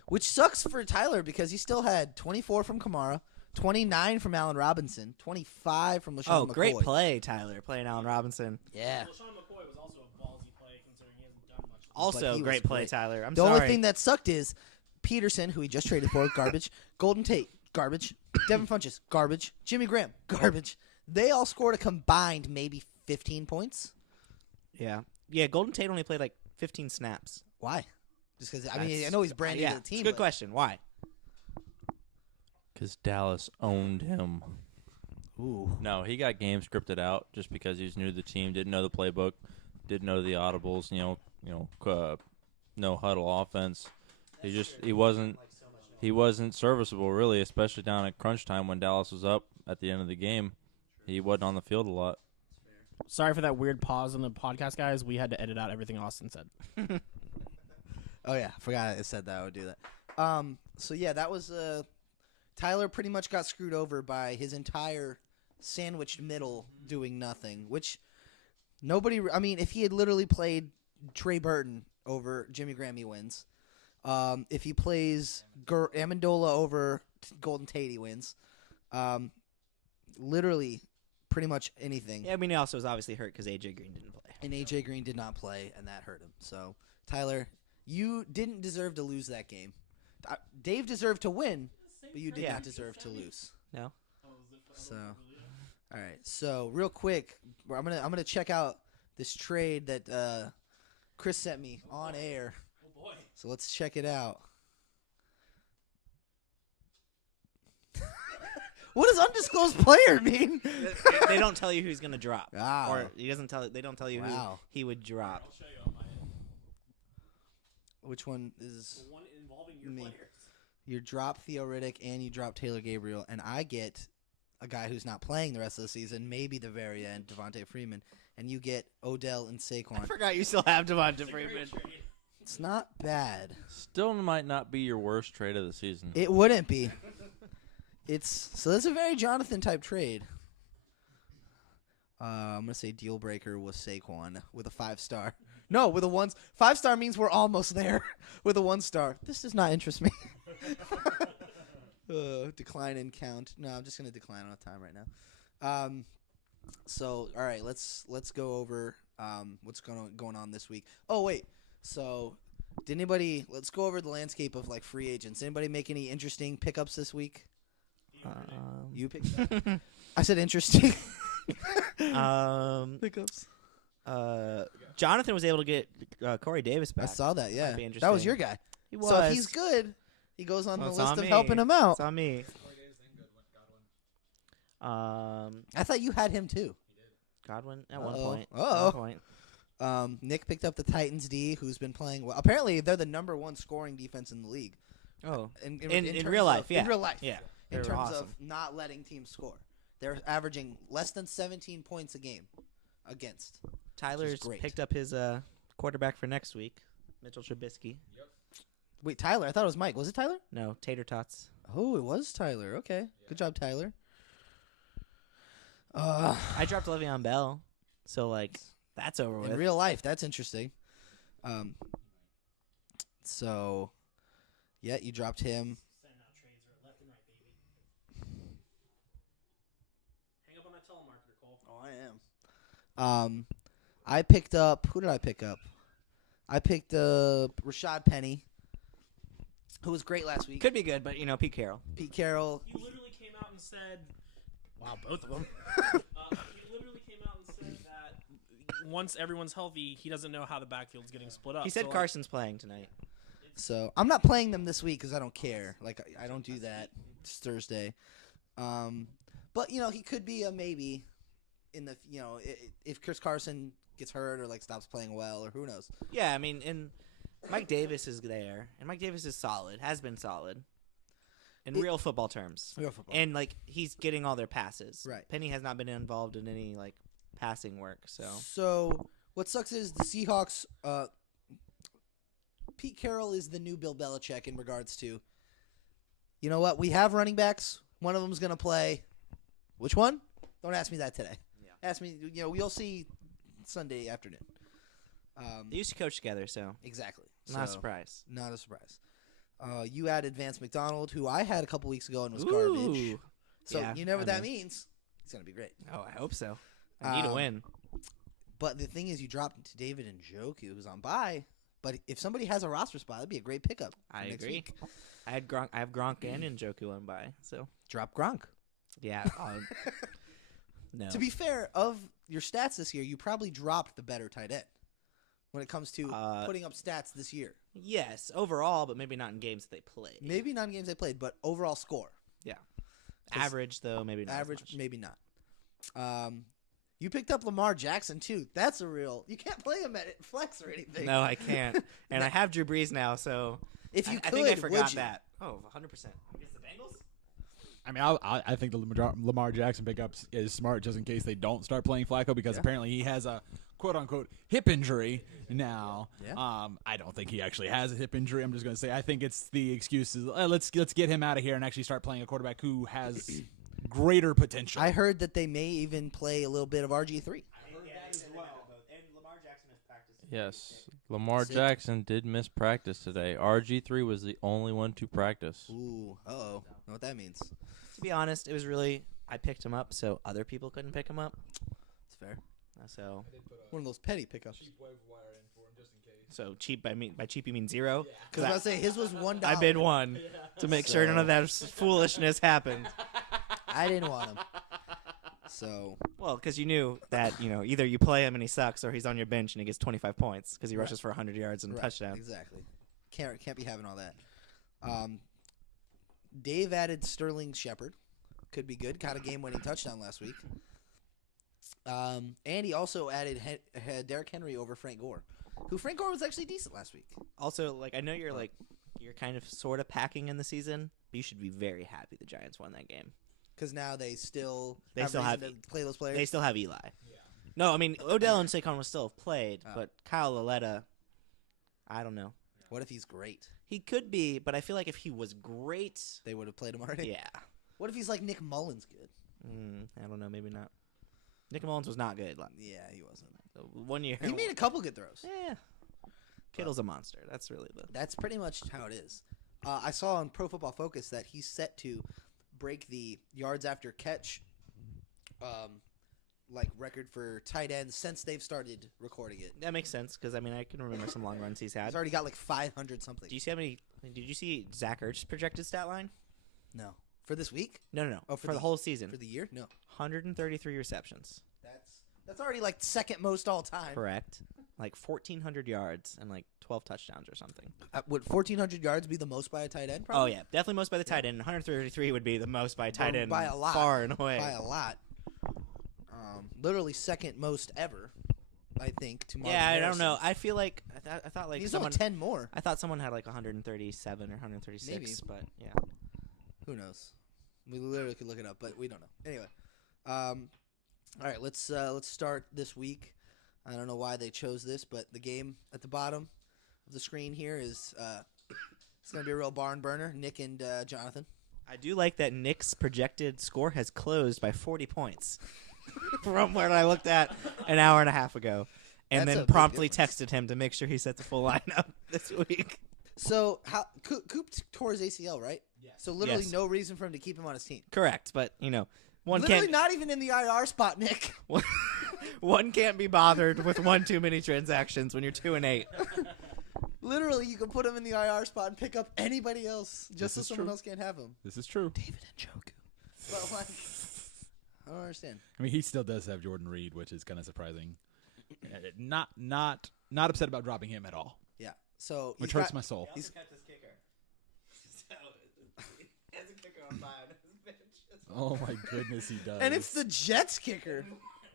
which sucks for Tyler because he still had 24 from Kamara, 29 from Allen Robinson, 25 from LaShawn McCoy. great play, Tyler, playing Allen Robinson. Yeah. LaShawn McCoy was also a ballsy play considering he hasn't done much. Also, he great was play, great. Tyler. I'm The sorry. only thing that sucked is Peterson, who he just traded for, garbage. Golden Tate, garbage. Devin Funchess, garbage. Jimmy Graham, garbage. They all scored a combined maybe 15 points. Yeah, Golden Tate only played like 15 snaps. Why? Just because I know he's brand new yeah, to the team. it's a good but- question. Why? because Dallas owned him. Ooh. No, he got game scripted out just because he was new to the team, didn't know the playbook, didn't know the audibles. No huddle offense. He wasn't serviceable really, especially down at crunch time when Dallas was up at the end of the game. He wasn't on the field a lot. Sorry for that weird pause on the podcast, guys. We had to edit out everything Austin said. Oh yeah, I forgot I said that I would do that. So yeah, that was Tyler pretty much got screwed over by his entire sandwiched middle doing nothing, which nobody. I mean, if he had literally played Trey Burton over Jimmy Graham, he wins. If he plays Amendola over Golden Tate, he wins. Literally, pretty much anything. Yeah, I mean, he also was obviously hurt because AJ Green didn't play. And AJ Green did not play, and that hurt him. So, Tyler, you didn't deserve to lose that game. Dave deserved to win, but you did Yeah. not deserve to lose. No. So, all right. So, real quick, I'm gonna check out this trade that Chris sent me on air. Oh boy. So let's check it out. What does undisclosed player mean? They don't tell you who's gonna drop, Wow. or he doesn't tell. They don't tell you Wow. who he would drop. I'll show you on my end. Which one is The one involving your Me. players. you drop Theo Riddick and you drop Taylor Gabriel, and I get a guy who's not playing the rest of the season, maybe the very end, Devontae Freeman, and you get Odell and I Saquon. forgot you still have Devonta Freeman. It's not bad. Still might not be your worst trade of the season. It wouldn't be. That's a very Jonathan type trade. I'm gonna say deal breaker was Saquon with a 5-star. No, with a 5-star means we're almost there. With a 1-star, this does not interest me. Decline in count. No, I'm just gonna decline on time right now. So all right, let's go over what's going on this week. Oh wait, so did anybody? Let's go over the landscape of like free agents. Anybody make any interesting pickups this week? You picked up? I said interesting pickups. Jonathan was able to get Corey Davis I back. saw that. Yeah, That'd be that was interesting. your guy. He was. So if he's good, he goes on Well, the it's list on of me. helping him out. It's on me. I thought you had him too. Godwin at one Uh-oh. point. Uh-oh. At one point. Nick picked up the Titans D, who's been playing well. Apparently, they're the #1 scoring defense in the league. Oh, In in terms real life, of- yeah. In real life, yeah. In They're terms awesome. of not letting teams score, they're averaging less than 17 points a game against. Tyler's great. picked up his quarterback for next week, Mitchell Trubisky. Wait, Tyler? I thought it was Mike. Was it Tyler? No, Tater Tots. Oh, it was Tyler. Okay, good job, Tyler. I dropped Le'Veon Bell, so like that's over with. In real life, that's interesting. So, yeah, you dropped him. Sending out trades are left and right, baby. Hang up on that telemarketer, Cole. Oh, I am. I picked up. Who did I pick up? I picked up Rashad Penny, who was great last week. Could be good, but Pete Carroll. Pete Carroll. He literally came out and said, "Wow, both of them." He literally came out and said that once everyone's healthy, he doesn't know how the backfield's getting split up. He said So, like, Carson's playing tonight. So I'm not playing them this week because I don't care. Like I don't do that. It's Thursday. But he could be a maybe in the if Chris Carson gets hurt or like stops playing well or who knows. Yeah, I mean, and Mike Davis is there, and Mike Davis is solid, has been solid in real football terms. Real football. And like he's getting all their passes. Right. Penny has not been involved in any like passing work, so So what sucks is the Seahawks. Pete Carroll is the new Bill Belichick in regards to. You know what? We have running backs. One of them's gonna play. Which one? Don't ask me that today. Yeah. Ask me. You'll see Sunday afternoon. they used to coach together, so Exactly. not a So, surprise. Not a surprise. You added Vance McDonald, who I had a couple weeks ago and was garbage. Ooh. So Yeah, you know what I that know. means. It's gonna be great. Oh, I hope so. I need a Um, win. But the thing is, you dropped to David and Njoku, who's on bye. But if somebody has a roster spot, that'd be a great pickup. for I next agree. week. I have Gronk and Njoku on by, so Drop Gronk. yeah. No. To be fair, of your stats this year, you probably dropped the better tight end when it comes to putting up stats this year. Yes, overall, but maybe not in games that they play. Maybe not in games they played, but overall score. Yeah. 'Cause Average though, maybe not. as Average, much. maybe not. You picked up Lamar Jackson too. That's a real. You can't play him at flex or anything. No, I can't. And I have Drew Brees now, so If you I could, think I would forgot you? that. Oh, 100%. Against the Bengals? I mean, I think the Lamar Jackson pickup is smart just in case they don't start playing Flacco because apparently he has a quote-unquote hip injury now. Yeah. I don't think he actually has a hip injury. I'm just going to say I think it's the excuses. Let's get him out of here and actually start playing a quarterback who has greater potential. I heard that they may even play a little bit of RG3. And Lamar Jackson has practiced. Yes, Lamar Sick. Jackson did miss practice today. RG3 was the only one to practice. Ooh, know what that means. To be honest, it was really I picked him up so other people couldn't pick him up. It's fair. So One of those petty pickups. so cheap by cheap you mean zero? Because I was about to say his was $1. I bid one to make sure none of that foolishness happened. I didn't want him. So Well, because you knew that either you play him and he sucks, or he's on your bench and he gets 25 points because he rushes for 100 yards and a right, touchdown. Exactly. Can't be having all that. Dave added Sterling Shepard, could be good. Caught a game-winning touchdown last week. And he also added Derrick Henry over Frank Gore, who Frank Gore was actually decent last week. Also, like I know you're kind of sort of packing in the season, but you should be very happy the Giants won that game. Because now they still have reason to play those players. They still have Eli. Yeah. No, I mean Odell and Saquon will still have played, but Kyle Lauletta, I don't know. What if he's great? He could be, but I feel like if he was great, they would have played him already. Yeah. What if he's like Nick Mullins good? I don't know, maybe not. Nick Mullins was not good. Yeah, he wasn't. 1 year. He made a couple good throws. Yeah. Kittle's a monster. That's really That's pretty much how it is. I saw on Pro Football Focus that he's set to break the yards after catch record for tight ends since they've started recording it. That makes sense because I can remember some long runs he's had. He's already got like 500 something. Did you see Zach Ertz's projected stat line? No. For this week? No. Oh, for the whole season. For the year? No. 133 receptions. That's already like second most all time. Correct. Like 1,400 yards and like 12 touchdowns or something. Would 1,400 yards be the most by a tight end? Probably? Oh, yeah. Definitely most by the tight end. 133 would be the most by a tight end. By a lot. Far and away. By a lot. Literally second most ever, I think, to Marvin Yeah, Harrison. I don't know. I feel like I thought like he's someone only 10 more. I thought someone had like 137 or 136, Maybe. But yeah. Who knows? We literally could look it up, but we don't know. Anyway, all right, let's start this week. I don't know why they chose this, but the game at the bottom of the screen here is it's going to be a real barn burner. Nick and Jonathan. I do like that Nick's projected score has closed by 40 points from where I looked at an hour and a half ago, and That's a then big promptly difference. texted him to make sure he set the full lineup this week. So Coop tore his ACL, right? Yes. So literally Yes. no reason for him to keep him on his team. Correct, but one Literally can't not even in the IR spot, Nick. one can't be bothered with one too many transactions when you're 2-8. Literally, you can put him in the IR spot and pick up anybody else just so This is someone true. else can't have him. This is true. David Njoku. But like, I don't understand. I mean, he still does have Jordan Reed, which is kind of surprising. Not upset about dropping him at all, Yeah. So which he's hurts got- my soul. He's got this kicker. So he has a kicker on fire on his bench. Oh my goodness, he does. And it's the Jets kicker.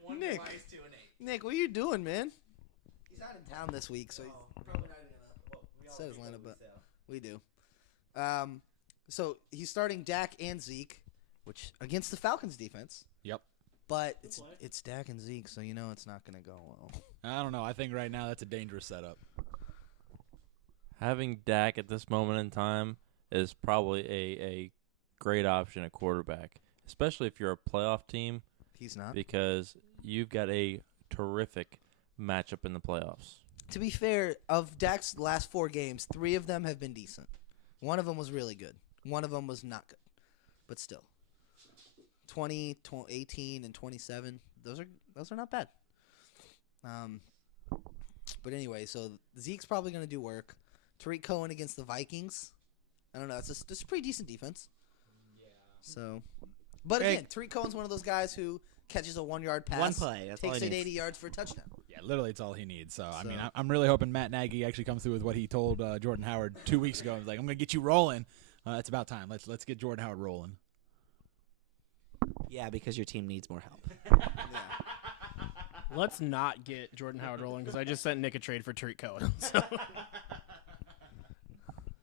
One Nick. flies 2-8. Nick, what are you doing, man? He's not in town this week, so he's probably not even gonna set his lineup. But we do. So he's starting Dak and Zeke, which against the Falcons defense. Yep. But it's Dak and Zeke, so it's not gonna go well. I don't know. I think right now that's a dangerous setup. Having Dak at this moment in time is probably a great option at quarterback, especially if you're a playoff team, He's not. because you've got a terrific matchup in the playoffs. To be fair, of Dak's last 4 games, 3 of them have been decent. One of them was really good. One of them was not good. But still. 20, 18, and 27. Those are not bad. But anyway, so Zeke's probably going to do work. Tariq Cohen against the Vikings. I don't know. It's a pretty decent defense. Yeah. So, but again, Tariq Cohen's one of those guys who catches a 1-yard pass. One play. That's all Takes he it needs. 80 yards for a touchdown. Yeah, literally, it's all he needs. So, I mean, I'm really hoping Matt Nagy actually comes through with what he told Jordan Howard 2 weeks ago. He's like, I'm going to get you rolling. It's about time. Let's get Jordan Howard rolling. Yeah, because your team needs more help. Let's not get Jordan Howard rolling because I just sent Nick a trade for Tariq Cohen. So.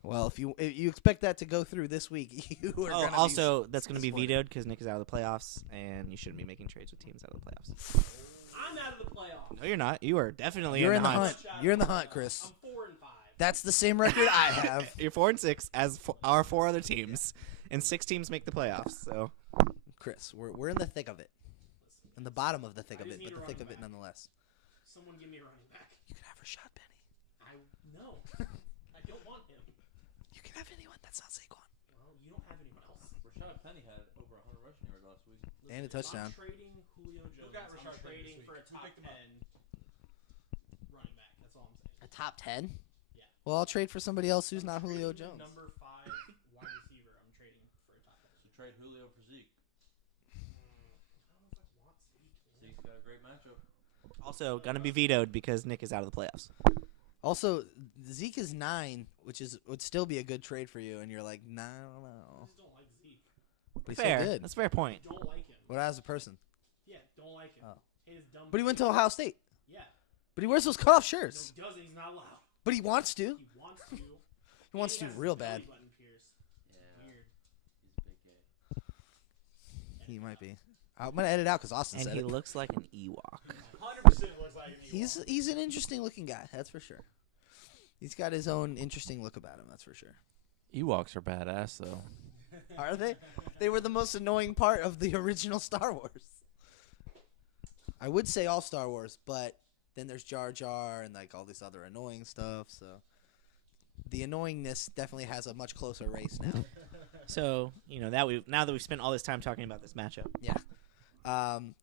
Well, if you expect that to go through this week, you are gonna Also, be that's going to be disappointed. vetoed because Nick is out of the playoffs, and you shouldn't be making trades with teams out of the playoffs. I'm out of the playoffs. No, you're not. You are definitely You're in the hunt. You're in the hunt, Chris. I'm 4-5. That's the same record I have. You're 4-6, as our 4 other teams, and 6 teams make the playoffs. So Chris, we're in the thick of it. In the bottom of the thick of it, but the thick of it nonetheless. Someone give me a running back. You can have Rashad Penny. No. I don't want him. You can have anyone that's not Saquon. Well, you don't have anyone else. Rashad Penny had over 100 rushing yards last week. And a touchdown. I'm trading Julio Jones. got I'm Rashad Penny trading this for a week? Who top picked him 10 running back. That's all I'm saying. A top 10? Yeah. Well, I'll trade for somebody else who's not I'm Julio trading Jones. Number 5 wide receiver. I'm trading for a top 10. So trade Julio for Zeke. I don't know if I want Zeke. Zeke's got a great matchup. also going to be vetoed because Nick is out of the playoffs. Also, Zeke is 9, which would still be a good trade for you, and you're like, nah, I don't I know. just don't like Zeke. But he's Fair. so good. That's a fair point. Don't like him. What as a person? Yeah, don't like him. Oh. Hate his dumb But he went to Ohio State. Yeah. But he wears those cutoff No, shirts. he doesn't. He's not allowed. But he wants to. He wants to. He wants to has real his belly bad. button pierced. Weird. He might be. I'm gonna edit out because Austin And said he it. looks like an Ewok. 100% looks like an He's an interesting looking guy. That's for sure. He's got his own interesting look about him. That's for sure. Ewoks are badass though. Are they? They were the most annoying part of the original Star Wars. I would say all Star Wars, but then there's Jar Jar and like all this other annoying stuff. So the annoyingness definitely has a much closer race now. So now that we've spent all this time talking about this matchup,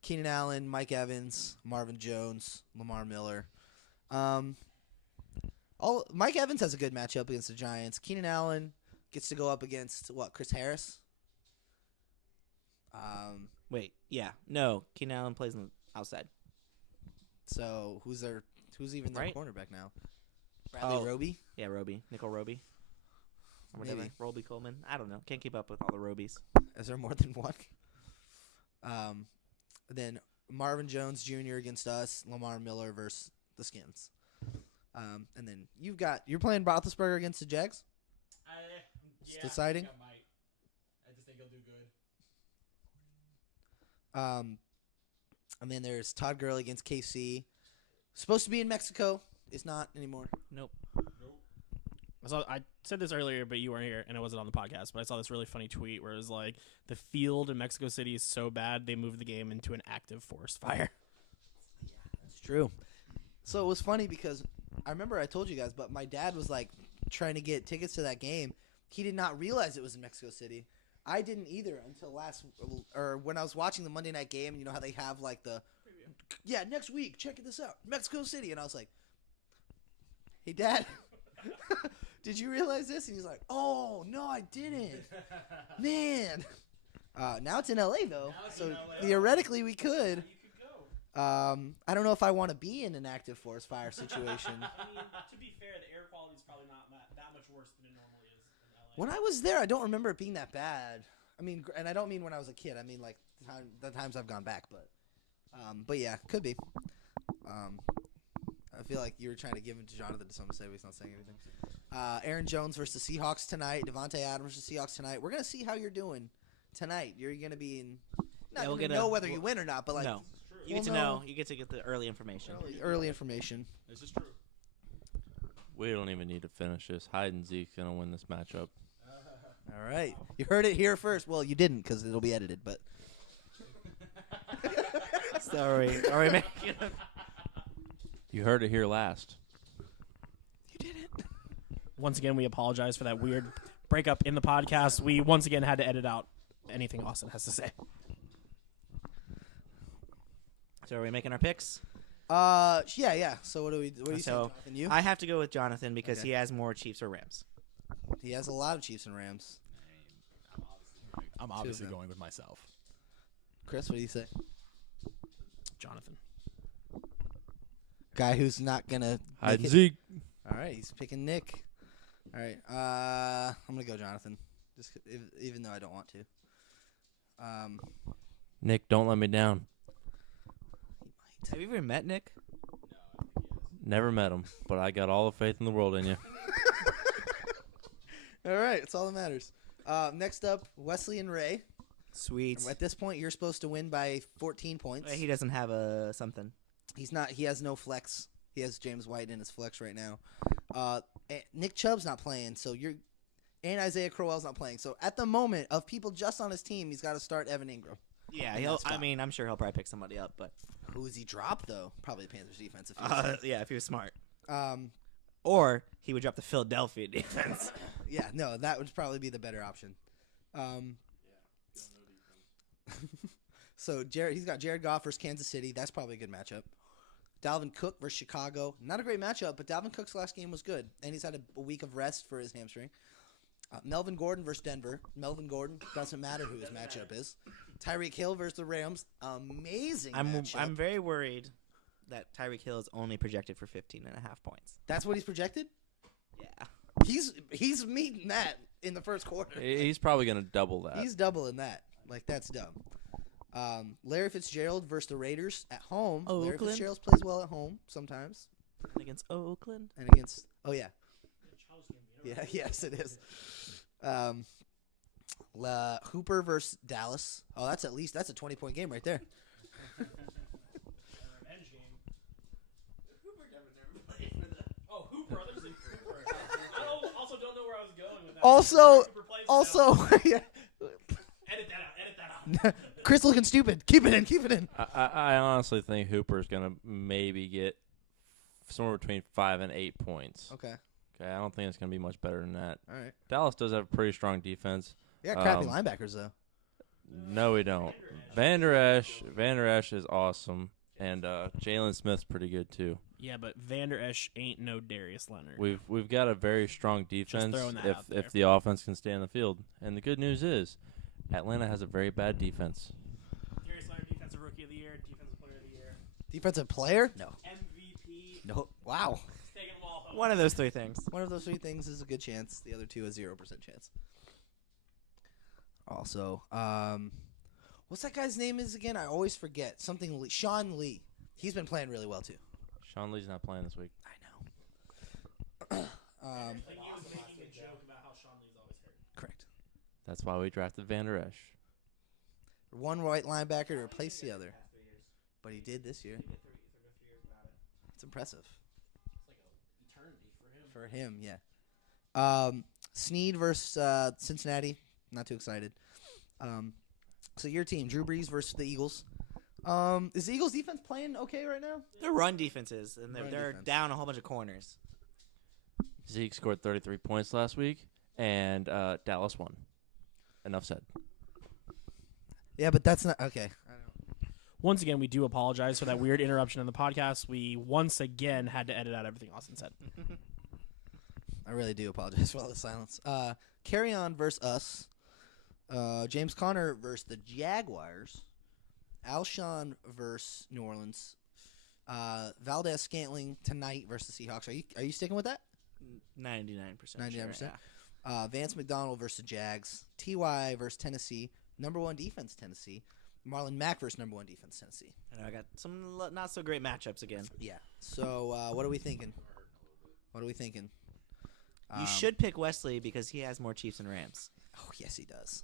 Keenan Allen, Mike Evans, Marvin Jones, Lamar Miller. Mike Evans has a good matchup against the Giants. Keenan Allen gets to go up against Chris Harris. wait, yeah, no, Keenan Allen plays on the outside. So who's even their Right. cornerback now? Bradley Oh. Roby. Yeah, Roby, Nickel Roby, or whatever, Maybe. Roby Coleman. I don't know. Can't keep up with all the Robies. Is there more than one? Then Marvin Jones Jr. against us. Lamar Miller versus the Skins. And then you're playing Roethlisberger against the Jags. Yeah, deciding? I might. I just think he'll do good. And then there's Todd Gurley against KC. Supposed to be in Mexico. It's not anymore. Nope. I said this earlier, but you weren't here, and it wasn't on the podcast. But I saw this really funny tweet where it was like, the field in Mexico City is so bad they moved the game into an active forest fire. That's true. So it was funny because I remember I told you guys, but my dad was like trying to get tickets to that game. He did not realize it was in Mexico City. I didn't either until when I was watching the Monday night game. You know how they have like next week, check this out, Mexico City, and I was like, hey, Dad, did you realize this? And he's like, oh no, I didn't, man. Now it's in LA though, so theoretically we could. I don't know if I want to be in an active forest fire situation. I mean, to be fair, the air quality is probably not that much worse than it normally is in LA. When I was there, I don't remember it being that bad. I mean, and I don't mean when I was a kid. I mean like the times I've gone back. But yeah, could be. I feel like you were trying to give him to Jonathan to something to say, but he's not saying anything. Aaron Jones versus the Seahawks tonight. Devontae Adams versus the Seahawks tonight. We're gonna see how you're doing tonight. You're gonna be in. Not we'll gonna get know whether you win or not, but like no. You we'll get to know. know. You get to get the early information. Early information. This is true. We don't even need to finish this. Hyde and Zeke's gonna win this matchup. All right, you heard it here first. Well, you didn't because it'll be edited, but. Sorry. Are we making? You heard it here last. You didn't. Once again, we apologize for that weird breakup in the podcast. We once again had to edit out anything Austin has to say. So are we making our picks? Yeah. So what do you say, So Jonathan? You? I have to go with Jonathan because Okay. he has more Chiefs or Rams. He has a lot of Chiefs and Rams. I'm obviously going with myself. Chris, what do you say? Jonathan. Guy who's not gonna. Hyde make and it. Zeke. All right, he's picking Nick. All right, I'm gonna go Jonathan, even though I don't want to. Nick, don't let me down. Have you ever met Nick? Never met him, but I got all the faith in the world in you. All right, that's all that matters. Next up, Wesley and Ray. Sweet. At this point, you're supposed to win by 14 points. He doesn't have a something. He's not. He has no flex. He has James White in his flex right now. Nick Chubb's not playing, and Isaiah Crowell's not playing. So at the moment, of people just on his team, he's got to start Evan Ingram. Yeah, in that spot. I'm sure he'll probably pick somebody up, but Who does he drop though? Probably the Panthers defense. If he was yeah, if he was smart, um, or he would drop the Philadelphia defense. yeah, no, that would probably be the better option. So he's got Jared Goff versus Kansas City. That's probably a good matchup. Dalvin Cook versus Chicago. Not a great matchup, but Dalvin Cook's last game was good, and he's had a week of rest for his hamstring. Melvin Gordon versus Denver. Melvin Gordon, doesn't matter who his matchup is. Tyreek Hill versus the Rams. Amazing matchup. I'm very worried that Tyreek Hill is only projected for 15.5 points. That's what he's projected? Yeah. He's meeting that in the first quarter. He's probably gonna double that. He's doubling that. Like, that's dumb. Larry Fitzgerald versus the Raiders at home. Larry Oakland. Fitzgerald plays well at home sometimes. And against Oakland. And against yes it is. Hooper versus Dallas. Oh, that's a 20-point game right there. Revenge game. Hooper never played for the. Oh, Hooper. I also don't know where I was going with that. Also, yeah. Edit that out. Chris looking stupid. Keep it in. I honestly think Hooper's gonna maybe get somewhere between 5 and 8 points. Okay. I don't think it's gonna be much better than that. All right. Dallas does have a pretty strong defense. They got crappy linebackers though. No, we don't. Van Der Esch is awesome, and Jalen Smith's pretty good too. Yeah, but Van Der Esch ain't no Darius Leonard. We've got a very strong defense throwing that out there. if the offense can stay on the field. And the good news is, Atlanta has a very bad defense. Darius Leonard, defensive rookie of the year, defensive player of the year, Defensive player? No. MVP. No. Wow. He's taking them all home. One of those three things. One of those 3 things is a good chance. The other 2 is 0% chance. Also, what's that guy's name is again? I always forget. Something Lee. Sean Lee. He's been playing really well too. Sean Lee's not playing this week. I know. Like he was making a joke about how Sean Lee's always hurt. Correct. That's why we drafted Van Der Esch. One white linebacker to replace the other, but he did this year. It's impressive. It's like an eternity for him. For him, yeah. Snead versus Cincinnati. Not too excited. So your team, Drew Brees versus the Eagles. Is the Eagles defense playing okay right now? Their run defenses, and Run they're defense. down a whole bunch of corners. Zeke scored 33 points last week, and Dallas won. Enough said. Yeah, but that's not okay. Once again, we do apologize for that weird interruption in the podcast. We once again had to edit out everything Austin said. I really do apologize for all the silence. Carry on versus us. James Conner versus the Jaguars. Alshon versus New Orleans. Valdez Scantling tonight versus the Seahawks. Are you sticking with that? 99%. 99%? Sure, yeah. Vance McDonald versus the Jags. Ty versus Tennessee. Number 1 defense Tennessee. Marlon Mack versus number 1 defense Tennessee. And I got some not so great matchups again. Yeah. So what are we thinking? You should pick Wesley because he has more Chiefs and Rams. Oh yes, he does.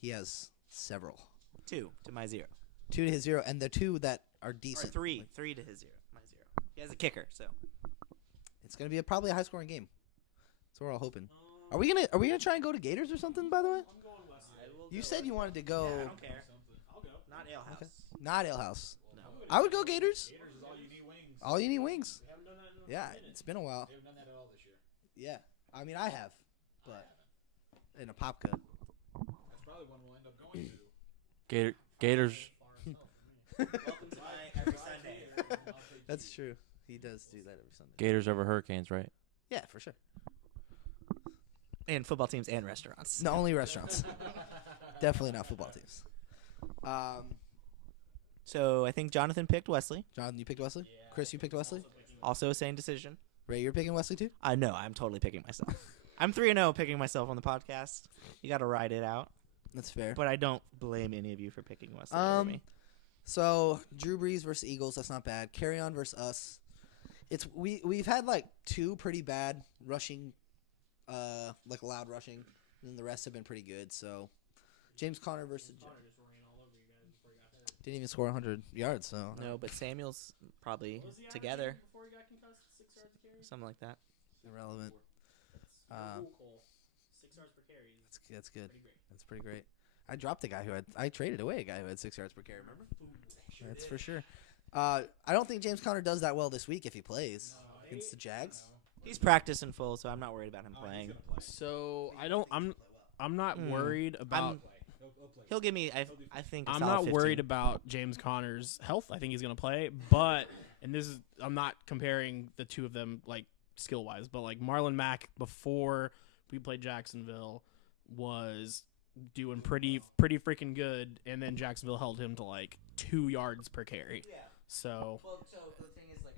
He has several. 2 to my 0. 2 to his 0, and the 2 that are Or decent. 3 to his 0. My 0. He has a kicker, so. It's gonna be probably a high scoring game. That's what we're all hoping. Are we gonna try and go to Gators or something? By the way, I'm going Wesley. you said you wanted to go. Yeah, I don't care. I'll go. Not Ale House. Okay. Not Ale House. No. I would go Gators. Gators is all you need wings. All you need wings. We haven't done that in a Yeah, minute. it's been a while. They haven't done that at all this year. Yeah, I mean I have, but in a Popka. That's probably one we'll end up going to. Gators. Welcome to my every Sunday. That's true. He does do that every Sunday. Gators over Hurricanes, right? Yeah, for sure. And football teams and restaurants. No, only restaurants. Definitely not football teams. So I think Jonathan picked Wesley. Jonathan, you picked Wesley. Chris, you picked Wesley. Also a same decision. Ray, you're picking Wesley too. No, I'm totally picking myself. I'm 3-0 picking myself on the podcast. You got to ride it out. That's fair. But I don't blame any of you for picking Wesley over me. So Drew Brees versus Eagles, that's not bad. Carry on versus us. It's we've had like 2 pretty bad rushing, like loud rushing, and then the rest have been pretty good. So James Conner versus Connor just ran all over you guys before he got hurt. didn't even score 100 yards. So No, but Samuel's probably What was the average together. before he got concussed? 6 yards a carry. Something like that. irrelevant. Cool, Cole. 6 yards per carry. That's good. Pretty great. That's pretty great. I dropped a guy I traded away a guy who had 6 yards per carry. Remember? That's for sure. I don't think James Conner does that well this week if he plays against the Jags. He's practicing full, so I'm not worried about him playing. So I'm not worried about. He'll give me. I think. I'm not worried about James Conner's health. I think he's gonna play, but I'm not comparing the two of them like skill wise, but like Marlon Mack before we played Jacksonville was doing pretty freaking good, and then Jacksonville held him to like 2 yards per carry. Yeah. So Well, so the thing is, like,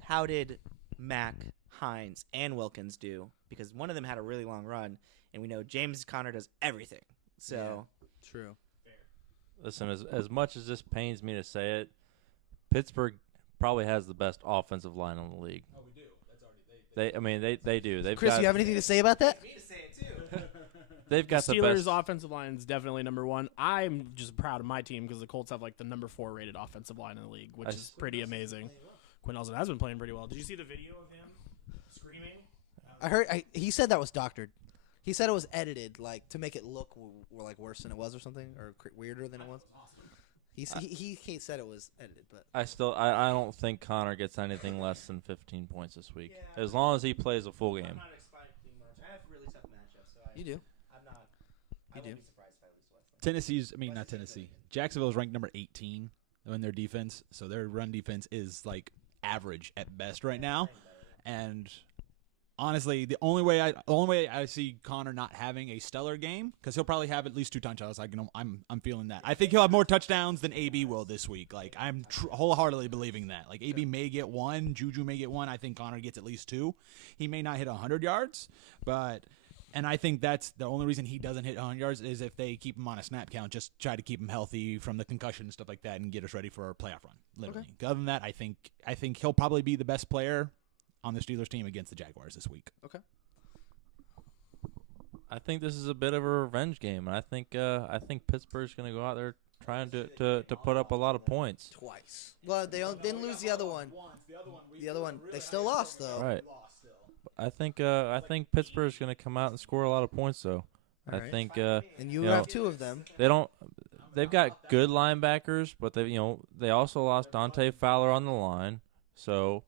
how did Mack, Hines, and Wilkins do? Because one of them had a really long run, and we know James Conner does everything. So True. Listen, as much as this pains me to say it, Pittsburgh probably has the best offensive line in the league. Oh, we do. That's already They do. They've Chris, got, you have anything to say about that? they've got the Steelers' best. offensive line is definitely number one. I'm just proud of my team because the Colts have like the number 4 rated offensive line in the league, which is pretty amazing. Quinn Nelson has been playing pretty well. Did you see the video of him screaming? I heard he said that was doctored. He said it was edited, like to make it look like worse than it was, or something, or weirder than it was. He said it was edited, but I don't think Connor gets anything less than 15 points this week, as long as he plays a full game. I'm not expecting much. I have really tough matchups, so you do. I'm not. You do. Be surprised if I lose Wesley. not Tennessee. Jacksonville is ranked number 18 in their defense, so their run defense is like average at best right now. And honestly, the only way I see Connor not having a stellar game, because he'll probably have at least 2 touchdowns. I'm feeling that. I think he'll have more touchdowns than AB will this week. Like I'm wholeheartedly believing that. Like AB may get 1, Juju may get 1. I think Connor gets at least 2. He may not hit 100 yards, and I think that's the only reason he doesn't hit 100 yards is if they keep him on a snap count, just try to keep him healthy from the concussion and stuff like that, and get us ready for our playoff run. Literally. Okay. Other than that, I think he'll probably be the best player on the Steelers team against the Jaguars this week. Okay. I think this is a bit of a revenge game, and I think Pittsburgh's going to go out there trying to put up a lot of points. Twice. Well, they didn't lose the other one. The other one, they still lost though. Right. I think Pittsburgh's going to come out and score a lot of points though. All I right. think And you have 2 of them. They've got good linebackers, but they also lost Dante Fowler on the line. So,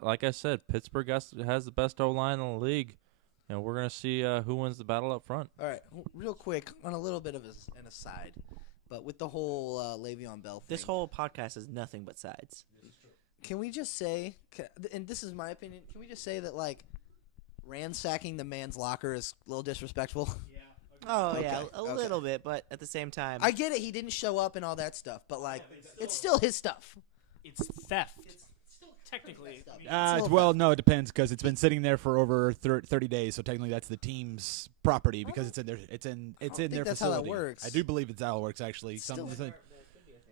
like I said, Pittsburgh has the best O-line in the league. We're going to see who wins the battle up front. All right, real quick, on a little bit of an aside, but with the whole Le'Veon Bell thing. This whole podcast is nothing but sides. Can we just say, and this is my opinion, can we just say that, like, ransacking the man's locker is a little disrespectful? Oh, Okay, yeah, a little bit, but at the same time. I get it, he didn't show up and all that stuff, but, like, it's still his stuff. It's theft. It's still technically. No, it depends because it's been sitting there for over 30 days. So technically, that's the team's property because it's in their that's facility. how that works. I do believe it's how it works. Actually,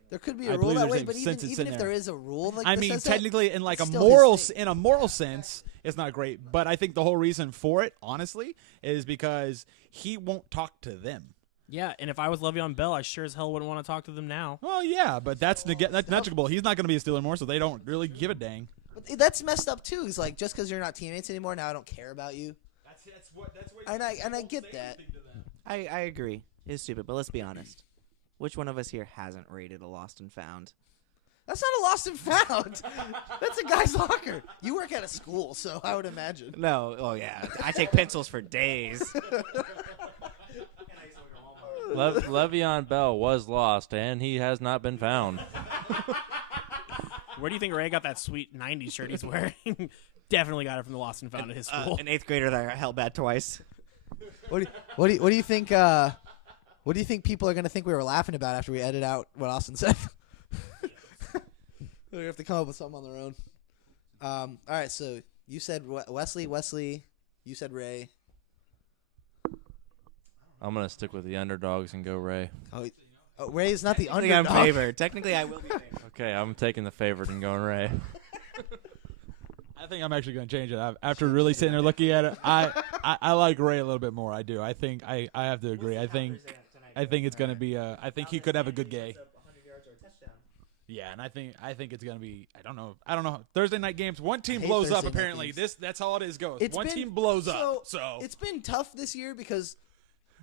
There could be I a rule believe that there's way, a- but since even it's in if there. there is a rule, like I that mean, says that, technically, in like a it's still moral his thing. in a moral sense, it's not great. But I think the whole reason for it, honestly, is because he won't talk to them. Yeah, and if I was Le'Veon Bell, I sure as hell wouldn't want to talk to them now. Well, yeah, but that's negligible. He's not going to be a Steeler anymore, so they don't really give a dang. But that's messed up too. He's like, just because you're not teammates anymore, now I don't care about you. That's what. And I get that. I agree. It's stupid, but let's be honest. Which one of us here hasn't rated a lost and found? That's not a lost and found. That's a guy's locker. You work at a school, so I would imagine. No. Oh, yeah. I take pencils for days. Le'Veon Bell was lost, and he has not been found. Where do you think Ray got that sweet 90s shirt he's wearing? Definitely got it from the lost and found at his school. An 8th grader that I held bad twice. What do you think? What do you think people are going to think we were laughing about after we edit out what Austin said? They're going to have to come up with something on their own. All right, so you said Wesley. You said Ray. I'm gonna stick with the underdogs and go Ray. Oh, Ray is not the I think I'm underdog. favored. Technically, I will be favored. Okay, I'm taking the favorite and going Ray. I think I'm actually going to change it. After really sitting there looking at it, I like Ray a little bit more. I do. I think I have to agree. I think it's going to be I think he could have a good game. Yeah, and I think it's going to be I don't know. Thursday night games, one team hate blows up Thursday night apparently. games. That's how it is goes. It's One been- team blows up. So it's been tough this year because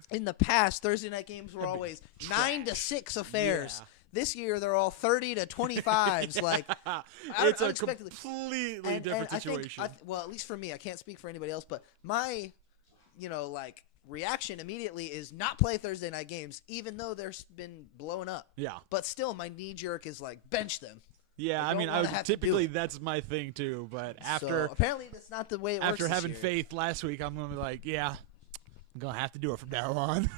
in the past Thursday night games were always 9 to 6 affairs. Yeah. This year they're all 30 to 25s. Like it's a unexpectedly. completely different I think, situation. well, at least for me, I can't speak for anybody else, but my, reaction immediately is not play Thursday night games, even though they've been blowing up. yeah. But still, my knee jerk is like bench them. Yeah, I I don't mean, wanna have to do typically it. that's my thing too. But So after apparently that's not the way it works. after this having year. faith last week, I'm gonna be like, yeah, I'm gonna have to do it from now on.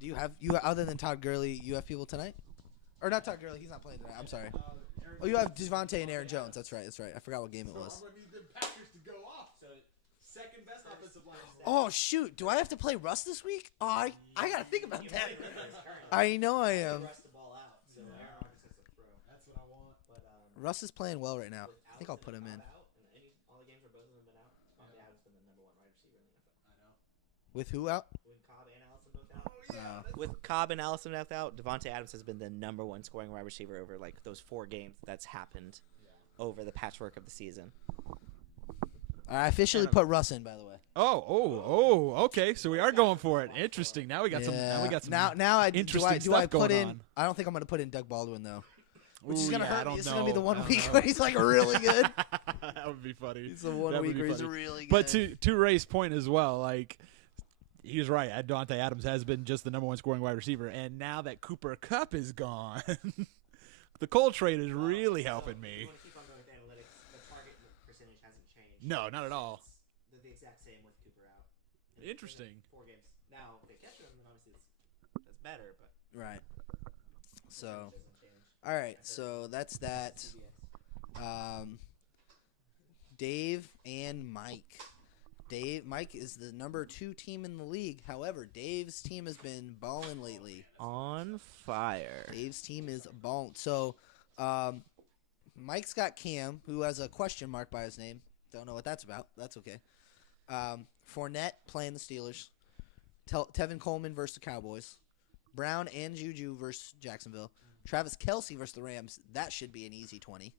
Do you have other than Todd Gurley, you have people tonight? Or not Todd Gurley, he's not playing tonight. I'm sorry. Oh, you have Devontae and Aaron Jones. That's right. I forgot what game it was. Oh shoot! Do I have to play Russ this week? Oh, I gotta think about that. I know I am. Russ is playing well right now. I think I'll put him in. All the games where both of them have been out, Devontae Adams has been the number one wide receiver in the NFL. With who out? When Cobb and Allison both out. With Cobb and Allison both out, Devontae Adams has been the number one scoring wide receiver over like those 4 games that's happened over the patchwork of the season. I officially put Russ in, by the way. Okay. So we are going for it. Interesting. Now we got some. Now we got some. Now interesting do I stuff put going in? on. I don't think I'm going to put in Doug Baldwin though, which is Ooh, going to yeah, I hurt me. don't This is going to be the know. one I don't week know. where he's like really good. That would be funny. It's the one That would week be where he's funny. really good. But to Ray's point as well, like he was right. Devontae Adams has been just the number one scoring wide receiver, and now that Cooper Kupp is gone, the Cole trade is really helping me. You want to keep on going with analytics. The target percentage hasn't changed. No, not at all. It's the exact same with Cooper out. Interesting. 4 games. Now, if they catch him, then obviously that's better. But Right. So, doesn't change. all right. So that's that. Dave and Mike. Mike is the number 2 team in the league. However, Dave's team has been balling lately. On fire. Dave's team is balling. So, Mike's got Cam, who has a question mark by his name. Don't know what that's about. That's okay. Fournette playing the Steelers. Tevin Coleman versus the Cowboys. Brown and Juju versus Jacksonville. Travis Kelce versus the Rams. That should be an easy 20.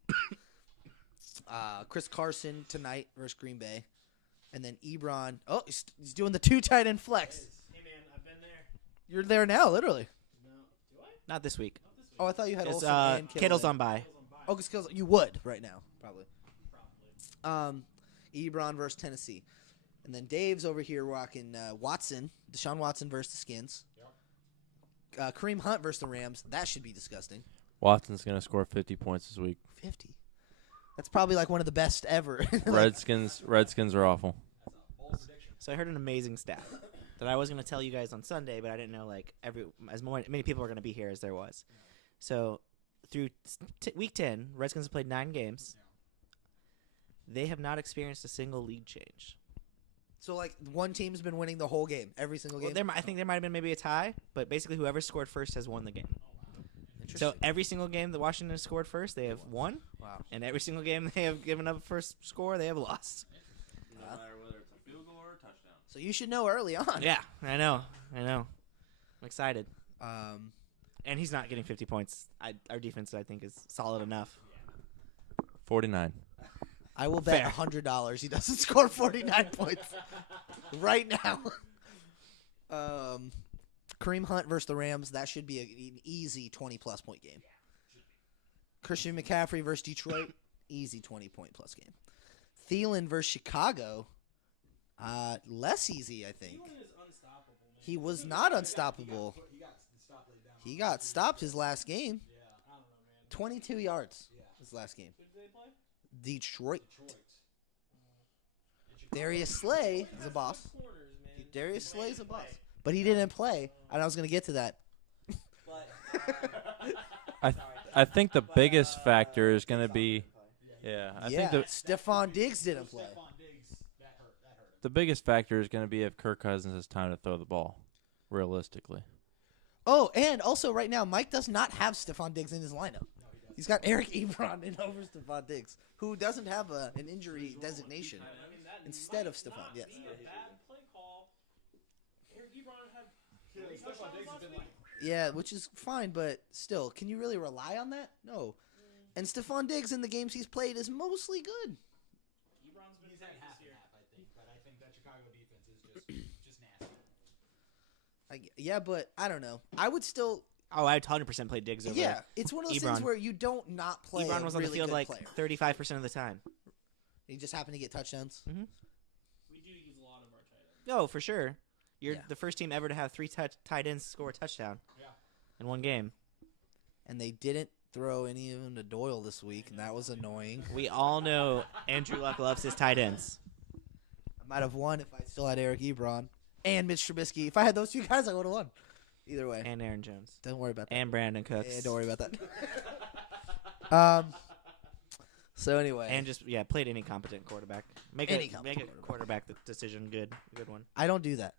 Chris Carson tonight versus Green Bay. And then Ebron. Oh, he's doing the 2 tight end flex. Hey man, I've been there. You're there now, literally. No, do I? Not this week. Oh, I thought you had It's, Olsen and Kittle's Kittle on bye. Oh, because you would right now, probably. Ebron versus Tennessee. And then Dave's over here rocking Deshaun Watson versus the Skins. Kareem Hunt versus the Rams. That should be disgusting. Watson's going to score 50 points this week. 50. That's probably like one of the best ever. Redskins are awful. So I heard an amazing stat that I was going to tell you guys on Sunday, but I didn't know like many people were going to be here as there was. So through week 10, Redskins have played 9 games. They have not experienced a single lead change. So, like, one team's been winning the whole game, every single game? Well, I think there might have been maybe a tie, but basically whoever scored first has won the game. So every single game that Washington has scored first, they have won. Wow. And every single game they have given up a first score, they have lost. No matter whether it's a field goal or a touchdown. So you should know early on. Yeah, I know. I'm excited. Um, And he's not getting 50 points. Our defense, I think, is solid enough. 49. I will bet Fair. $100 he doesn't score 49 points right now. Kareem Hunt versus the Rams. That should be an easy 20-plus point game. Christian McCaffrey versus Detroit. Easy 20-point-plus game. Thielen versus Chicago. Less easy, I think. Thielen is unstoppable, man. He was not unstoppable. He got stopped his last game. Yeah, I don't know, man. 22 yards his last game. Who did they play? Detroit. Darius Slay is a boss. Corners, man. Darius Slay's a boss. But he didn't play, and I was going to get to that. I think the biggest factor is going to be I think Stephon Diggs didn't play. the biggest factor is going to be if Kirk Cousins has time to throw the ball realistically. Oh, and also right now, Mike does not have Stephon Diggs in his lineup. He's got Eric Ebron in over Stephon Diggs, who doesn't have an injury designation instead of Stephon. Yes. A bad play call. Eric Ebron had touchdowns last week. Yeah, which is fine, but still, can you really rely on that? No. And Stephon Diggs in the games he's played is mostly good. Ebron's been He's great had half this and year. half, I think, but I think that Chicago defense is just nasty. Yeah, but I don't know. I would still. Oh, I 100% played Diggs over Yeah, it's one of those things Ebron. where you don't not play Ebron a was on really the field good like player. 35% of the time. He just happened to get touchdowns. We do use a lot of our tight ends. No, for sure. You're Yeah. the first team ever to have 3 tight ends score a touchdown in one game. And they didn't throw any of them to Doyle this week, and that was annoying. We all know Andrew Luck loves his tight ends. I might have won if I still had Eric Ebron and Mitch Trubisky. If I had those two guys, I would have won. Either way. And Aaron Jones. Don't worry about that. And Brandon Cooks. Yeah, don't worry about that. So anyway. And just, played any competent quarterback. Make Any a competent quarterback decision good one. I don't do that.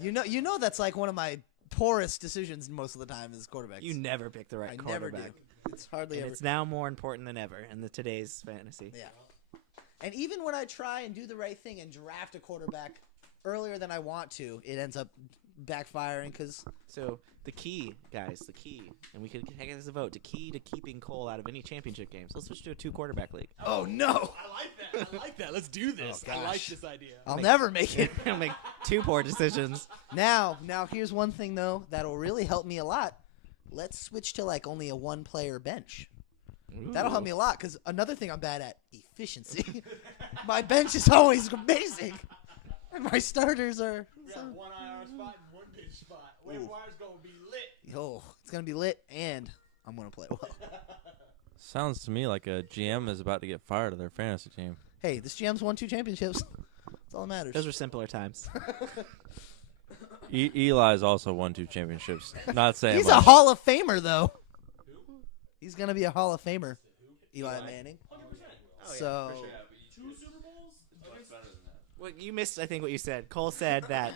You know that's like one of my poorest decisions most of the time is quarterbacks. You never pick the right I quarterback. never do. It's hardly And ever. it's now more important than ever in today's fantasy. Yeah. And even when I try and do the right thing and draft a quarterback earlier than I want to, it ends up backfiring because So the key, guys, and we could take it as a vote, the key to keeping Cole out of any championship games. Let's switch to a 2-quarterback league. oh no, I like that. Let's do this. Oh, I like gosh. this idea. I'll never make it. Make 2 poor decisions. Now here's one thing though that'll really help me a lot. Let's switch to like only a 1-player bench. That'll help me a lot because another thing I'm bad at, efficiency. My bench is always amazing, and my starters are. One IR spot and one bench spot. Waiver wire's gonna be lit. Oh, it's gonna be lit, and I'm gonna play well. Sounds to me like a GM is about to get fired of their fantasy team. Hey, this GM's won 2 championships. That's all that matters. Those were simpler times. Eli's also won 2 championships. Not saying He's a much. Hall of Famer, though. He's gonna be a Hall of Famer. Eli Manning. 100%. So 2 Super Bowls? Well, you missed, I think, what you said. Cole said that,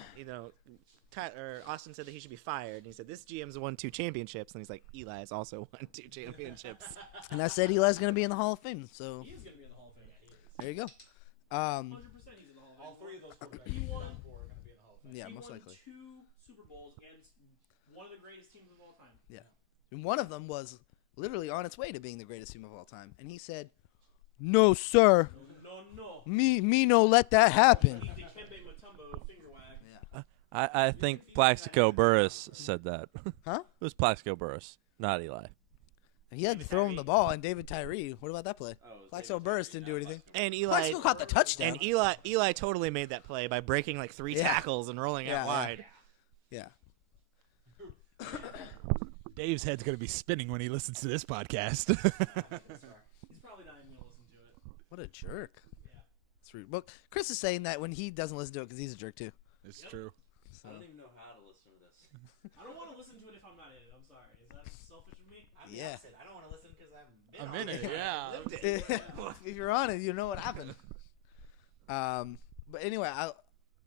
Austin said that he should be fired. And he said, this GM's won 2 championships. And he's like, Eli has also won 2 championships. and I said Eli's gonna be in the Hall of Fame. So He is going to be in the Hall of Fame. there you go. 100% he's in the Hall of Fame. All 3 of those quarterbacks He won. are going to be in the Hall of Fame. Yeah, he most won likely. 2 Super Bowls against one of the greatest teams of all time. And one of them was literally on its way to being the greatest team of all time. And he said, "No, sir. No. Me no let that happen." He did Kembe Mutombo finger wag. I think Plaxico Burris said that. Huh? It was Plaxico Burris, not Eli. He had to throw him the ball, and David Tyree. What about that play? Plaxico Burris didn't do anything. And Eli Plaxico caught the touchdown. and Eli totally made that play by breaking like 3 Yeah. tackles and rolling Yeah, out yeah. wide. Yeah. Dave's head's going to be spinning when he listens to this podcast. He's probably not even going to listen to it. What a jerk. Yeah. It's rude. Well, Chris is saying that when he doesn't listen to it because he's a jerk too. It's true. So. I don't even know how to listen to this. I don't want to listen to it if I'm not in it. I'm sorry. Is that selfish of me? Yeah. I don't want to listen because I'm in it, yeah. If you're on it, you know what happened. But anyway,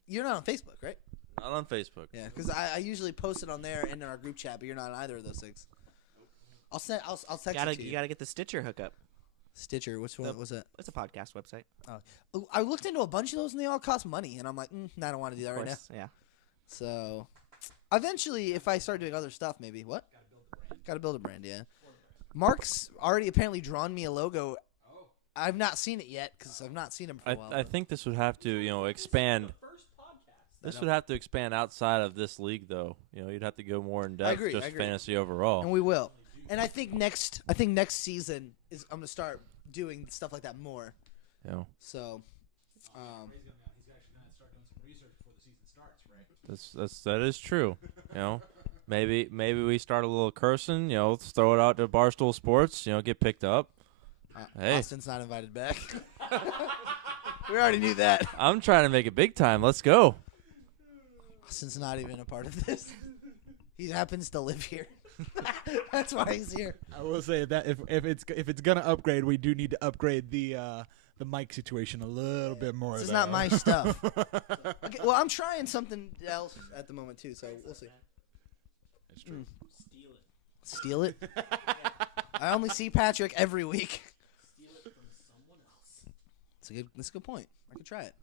you're not on Facebook, right? Not on Facebook. Yeah, because I usually post it on there and in our group chat, but you're not on either of those things. I'll text it to You you. gotta get the Stitcher hookup. Stitcher, which one was that? It's a podcast website. Oh, I looked into a bunch of those and they all cost money, and I'm like, I don't want to do that Of right now. course, yeah. So, eventually, if I start doing other stuff, maybe. What? Got to build a brand, yeah. Mark's already apparently drawn me a logo. I've not seen it yet because I've not seen him for a while. I think this would have to, expand. First podcast. This would have to expand outside of this league, though. You'd have to go more in depth, agree, just I agree. fantasy overall. And we will. And I think next season is I'm gonna start doing stuff like that more. So, He's actually going to start doing some research before the season starts, right? that is true. Maybe we start a little cursing. Let's throw it out to Barstool Sports. Get picked up. Hey. Austin's not invited back. We already knew that. I'm trying to make it big time. Let's go. Austin's not even a part of this. He happens to live here. That's why he's here. I will say that if it's gonna upgrade, we do need to upgrade the mic situation a little bit more. This is though. not my stuff. Okay, well, I'm trying something else at the moment too, so we'll see. It's true. Steal it? I only see Patrick every week. Steal it from someone else. That's a good point. I could try it.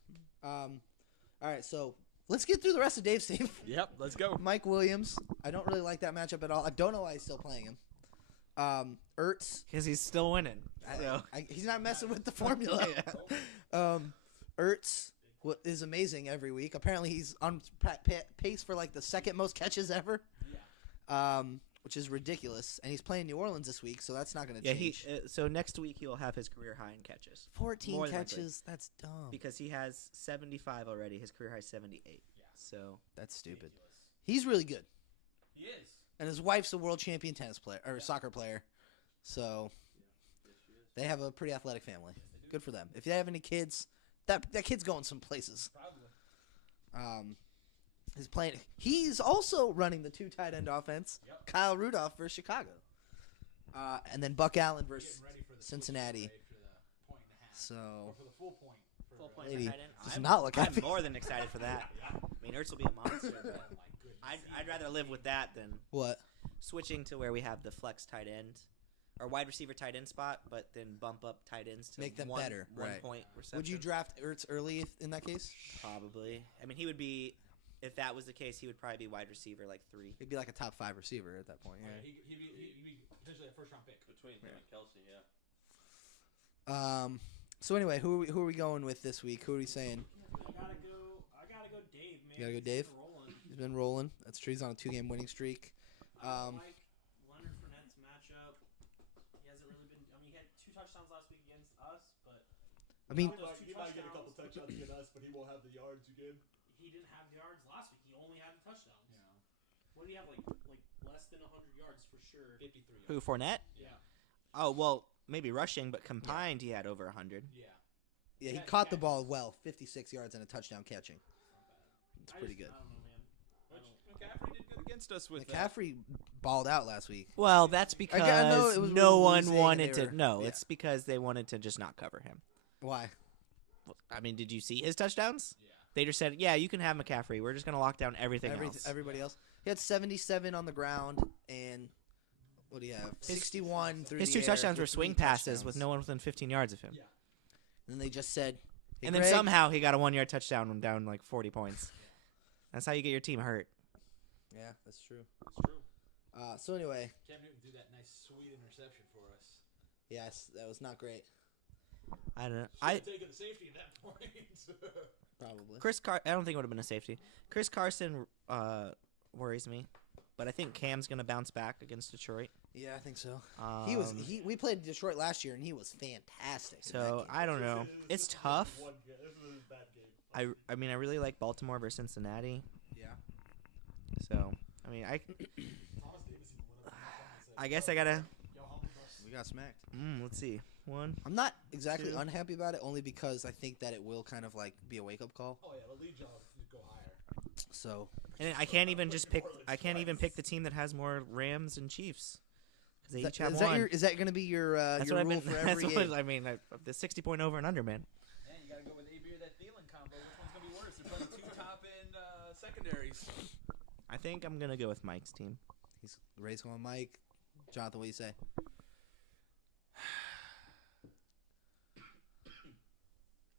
All right, so let's get through the rest of Dave's team. Yep, let's go. Mike Williams. I don't really like that matchup at all. I don't know why he's still playing him. Ertz. Because he's still winning. So. He's not messing with the formula. Ertz is amazing every week. Apparently, he's on pace for like the second most catches ever. Which is ridiculous. And he's playing New Orleans this week, so that's not going to change. So next week he'll have his career high in catches. 14 More than catches. That's dumb. Because he has 75 already. His career high is 78. Yeah. So That's stupid. He's really good. He is. And his wife's a world champion tennis player or soccer player. So they have a pretty athletic family. Good for them. If they have any kids, that kid's going some places. Probably. He's also running the 2 tight end offense. Yep. Kyle Rudolph versus Chicago. And then Buck Allen versus Cincinnati. So For the full point. full point Lady for tight end. does not look happy. I'm more than excited for that. I mean, Ertz will be a monster. But I'd rather live with that than what? switching to where we have the flex tight end or wide receiver tight end spot, but then bump up tight ends to Make them one, better, 1 right. point reception. Would you draft Ertz early in that case? Probably. I mean, he would be. If that was the case, he would probably be wide receiver like 3. He'd be like a top 5 receiver at that point. Yeah. He'd be potentially a first round pick. Between him and Kelsey, yeah. So anyway, who are we going with this week? Who are we saying? I gotta go Dave, man. You gotta go Dave? Rolling. He's been rolling. That's true. He's on a 2-game winning streak. I like Leonard Fournette's matchup. He hasn't really been. I mean, he had 2 touchdowns last week against us, but I mean, he might get a couple touchdowns against us, but he won't have the yards again. he didn't have the yards last week. He only had the touchdowns. Yeah. What do you have like less than 100 yards for sure? 53. Who, Fournette? Yeah. Oh, well, maybe rushing, but combined he had over 100. Yeah. yeah, he caught the ball well. 56 yards and a touchdown catching. It's pretty good. I don't know, man. McCaffrey did good against us with McCaffrey balled out last week. Well, that's because know it was no one losing and wanted they to. were- No, yeah. it's because they wanted to just not cover him. Why? I mean, did you see his touchdowns? Yeah. They just said, yeah, you can have McCaffrey. We're just going to lock down everything else. Everybody else. He had 77 on the ground and what do you have? 61 through His the 2 air touchdowns for were 3 swing passes touchdowns. with no one within 15 yards of him. Yeah. And then they just said, hey, And then Greg, somehow he got a 1-yard touchdown when down like 40 points. That's how you get your team hurt. Yeah, that's true. It's true. So anyway, Cam Newton threw that nice, sweet interception for us. yes, that was not great. I don't know. Should've taken the safety at that point. Probably. I don't think it would have been a safety. Chris Carson worries me, but I think Cam's going to bounce back against Detroit. Yeah, I think so. Um, We played Detroit last year and he was fantastic. in that So game. I don't know. It's tough. This was a bad game. I mean, I really like Baltimore versus Cincinnati. yeah. So I mean, I guess I gotta. We got smacked. Let's see. 1. I'm not exactly 2. unhappy about it, only because I think that it will kind of like be a wake up call. Oh yeah, the lead y'all go higher. So And I can't even just pick. I can't even pick the team that has more Rams and Chiefs because they each have one. is that going to be your That's your what I've rule been. for That's every what game? I mean. The 60-point over and under, man. Man, you gotta go with AB or that Thielen combo. Which one's gonna be worse? They're playing 2 top end secondaries. I think I'm gonna go with Mike's team. He's Ray's going Mike. Jonathan, what do you say?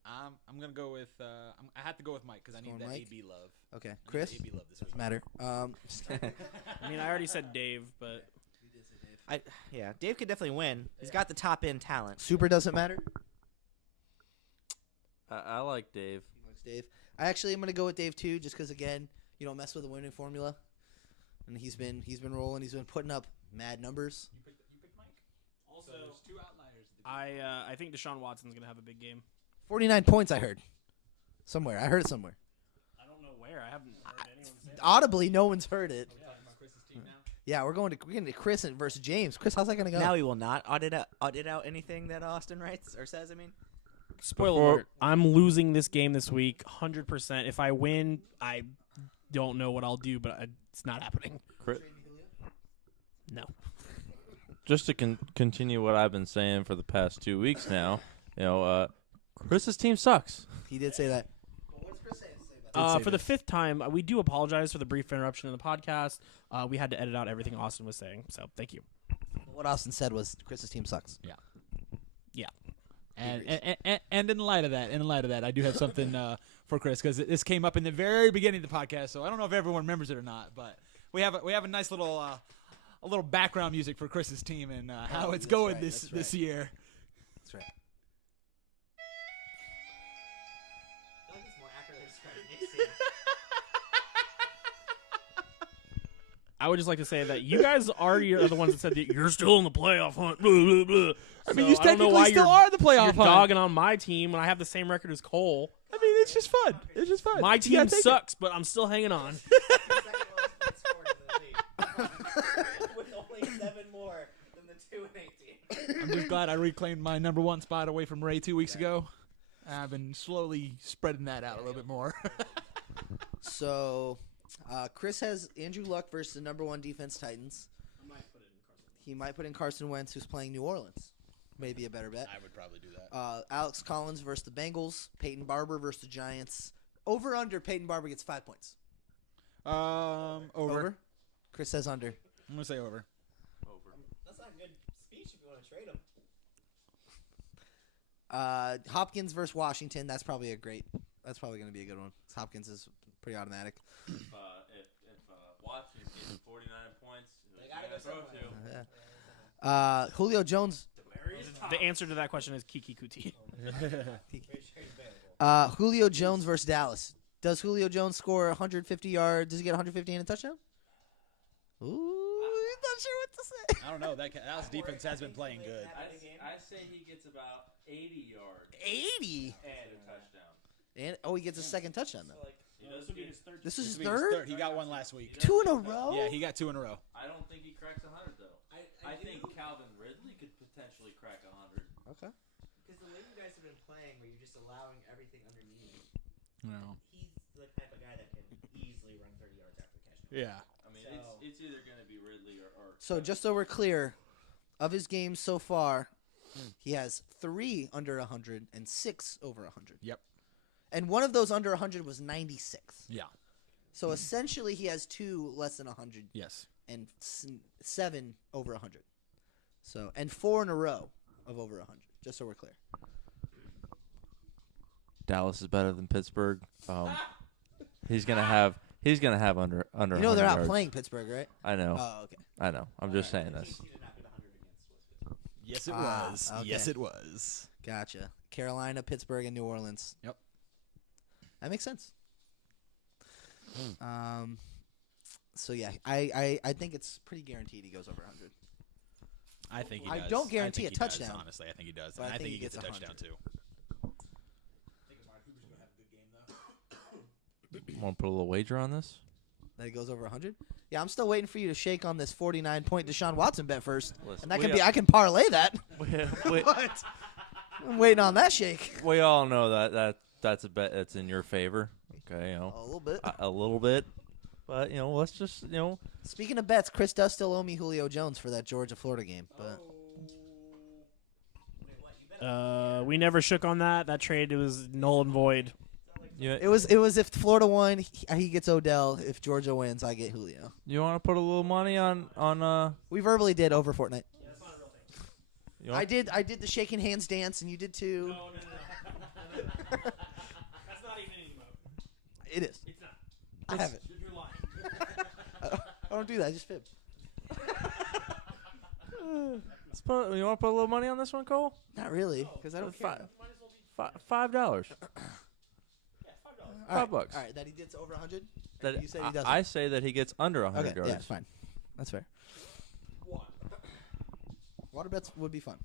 I'm gonna go with. I have to go with Mike because I need Going that Mike? AB love. Okay, I need Chris. that AB love this week. Matter. I mean, I already said Dave, but Yeah, Dave could definitely win. He's got the top end talent. Super doesn't matter. I like Dave. He likes Dave. I actually am going to go with Dave too, just because again, you don't mess with the winning formula, and he's been rolling. He's been putting up mad numbers. You picked Mike. also So there's 2 outliers. I think Deshaun Watson's gonna have a big game. 49 points. I heard somewhere. I heard it somewhere. I don't know where. I haven't heard anyone say that. Audibly, no one's heard it. Are we talking about Chris's team now? Yeah, we're getting to Chris versus James. Chris, how's that going to go? Now he will not audit out anything that Austin writes or says. I mean, Spoiler Before- alert, I'm losing this game this week 100%. If I win, I don't know what I'll do, but it's not happening. No. Just to continue what I've been saying for the past 2 weeks now, Chris's team sucks. He did say that. For the 5th time, we do apologize for the brief interruption in the podcast. We had to edit out everything Austin was saying, so thank you. What Austin said was Chris's team sucks. Yeah. And in light of that, I do have something for Chris because this came up in the very beginning of the podcast. So I don't know if everyone remembers it or not, but we have a nice little a little background music for Chris's team and how it's that's going right, this that's right. year. That's right. I think it's more accurately describing Nick's team. I would just like to say that you guys already are the ones that said that you're still in the playoff hunt. Blah, blah, blah. I mean, So you I don't know why technically still you're, are the playoff you're hunt. dogging on my team when I have the same record as Cole. I mean, it's just fun. It's just fun. My You team gotta take it. sucks, but I'm still hanging on. With only 7 more than the 2 and 18. I'm just glad I reclaimed my number 1 spot away from Ray 2 weeks ago. I've been slowly spreading that out a little bit more. So, Chris has Andrew Luck versus the number 1 defense Titans. He might put in Carson Wentz, who's playing New Orleans. Maybe a better bet. I would probably do that. Alex Collins versus the Bengals. Peyton Barber versus the Giants. Over under. Peyton Barber gets 5 points. Over. Chris says under. I'm gonna say over. That's not a good speech if you want to trade him. Hopkins versus Washington. That's probably going to be a good one. Hopkins is pretty automatic. If Washington gets 49 points, They gotta go throw somewhere. to? Julio Jones. The answer to that question is Kiki Kuti. Julio Jones versus Dallas. Does Julio Jones score 150 yards? Does he get 150 and a touchdown? Ooh, he's not sure what to say. I don't know. Dallas defense has been playing good. I say he gets about 80 yards 80. and a touchdown. And he gets a second touchdown though. He does get, This is his This will be his third. He got one last week. 2 in a row. Yeah, he got 2 in a row. I don't think he cracks 100 though. I think Calvin Ridley could potentially crack 100. Okay. Because the way you guys have been playing, where you're just allowing everything underneath, No. he's the type of guy that can easily run 30 yards after the catch. Yeah. I mean, So- it's either going to be Ridley or So just so we're clear, of his games so far, he has 3 under 100 and 6 over 100. Yep. And one of those under 100 was 96. Yeah. So essentially, he has 2 less than 100 Yes. and 7 over 100. So and 4 in a row of over 100. Just so we're clear. Dallas is better than Pittsburgh. He's gonna have under. You know 100 they're not yards. playing Pittsburgh, right? I know. Oh, okay. I know. I'm just saying this. Yes, it Ah, was. okay. Yes, it was. Gotcha. Carolina, Pittsburgh, and New Orleans. Yep. That makes sense. So yeah, I think it's pretty guaranteed he goes over 100. I think he I does. don't guarantee think a he does, touchdown. honestly, I think he does. But And I I think think he he gets a gets touchdown 100. too. Want to put a little wager on this? That he goes over 100. Yeah, I'm still waiting for you to shake on this 49-point Deshaun Watson bet first, Listen, and that we can be are- I can parlay that. we, But I'm waiting on that shake. we all know that's a bet that's in your favor. Okay, A little bit. a little bit, but let's just Speaking of bets, Chris does still owe me Julio Jones for that Georgia-Florida game, but We never shook on that. That trade was null and void. it was if Florida won, he gets Odell. If Georgia wins, I get Julio. You want to put a little money on We verbally did over Fortnite. you I want- did the shaking hands dance, and you did too. No. That's not even an emote. It is. It's not. I have it. You're lying. I don't do that. I just fib. You want to put a little money on this one, Cole? Not really, because I don't care. $5. All right, $5. All right, that he gets over 100. That You said he doesn't. I say that he gets under 100 Okay, yards. yeah, fine. That's fair. Water bets would be fun.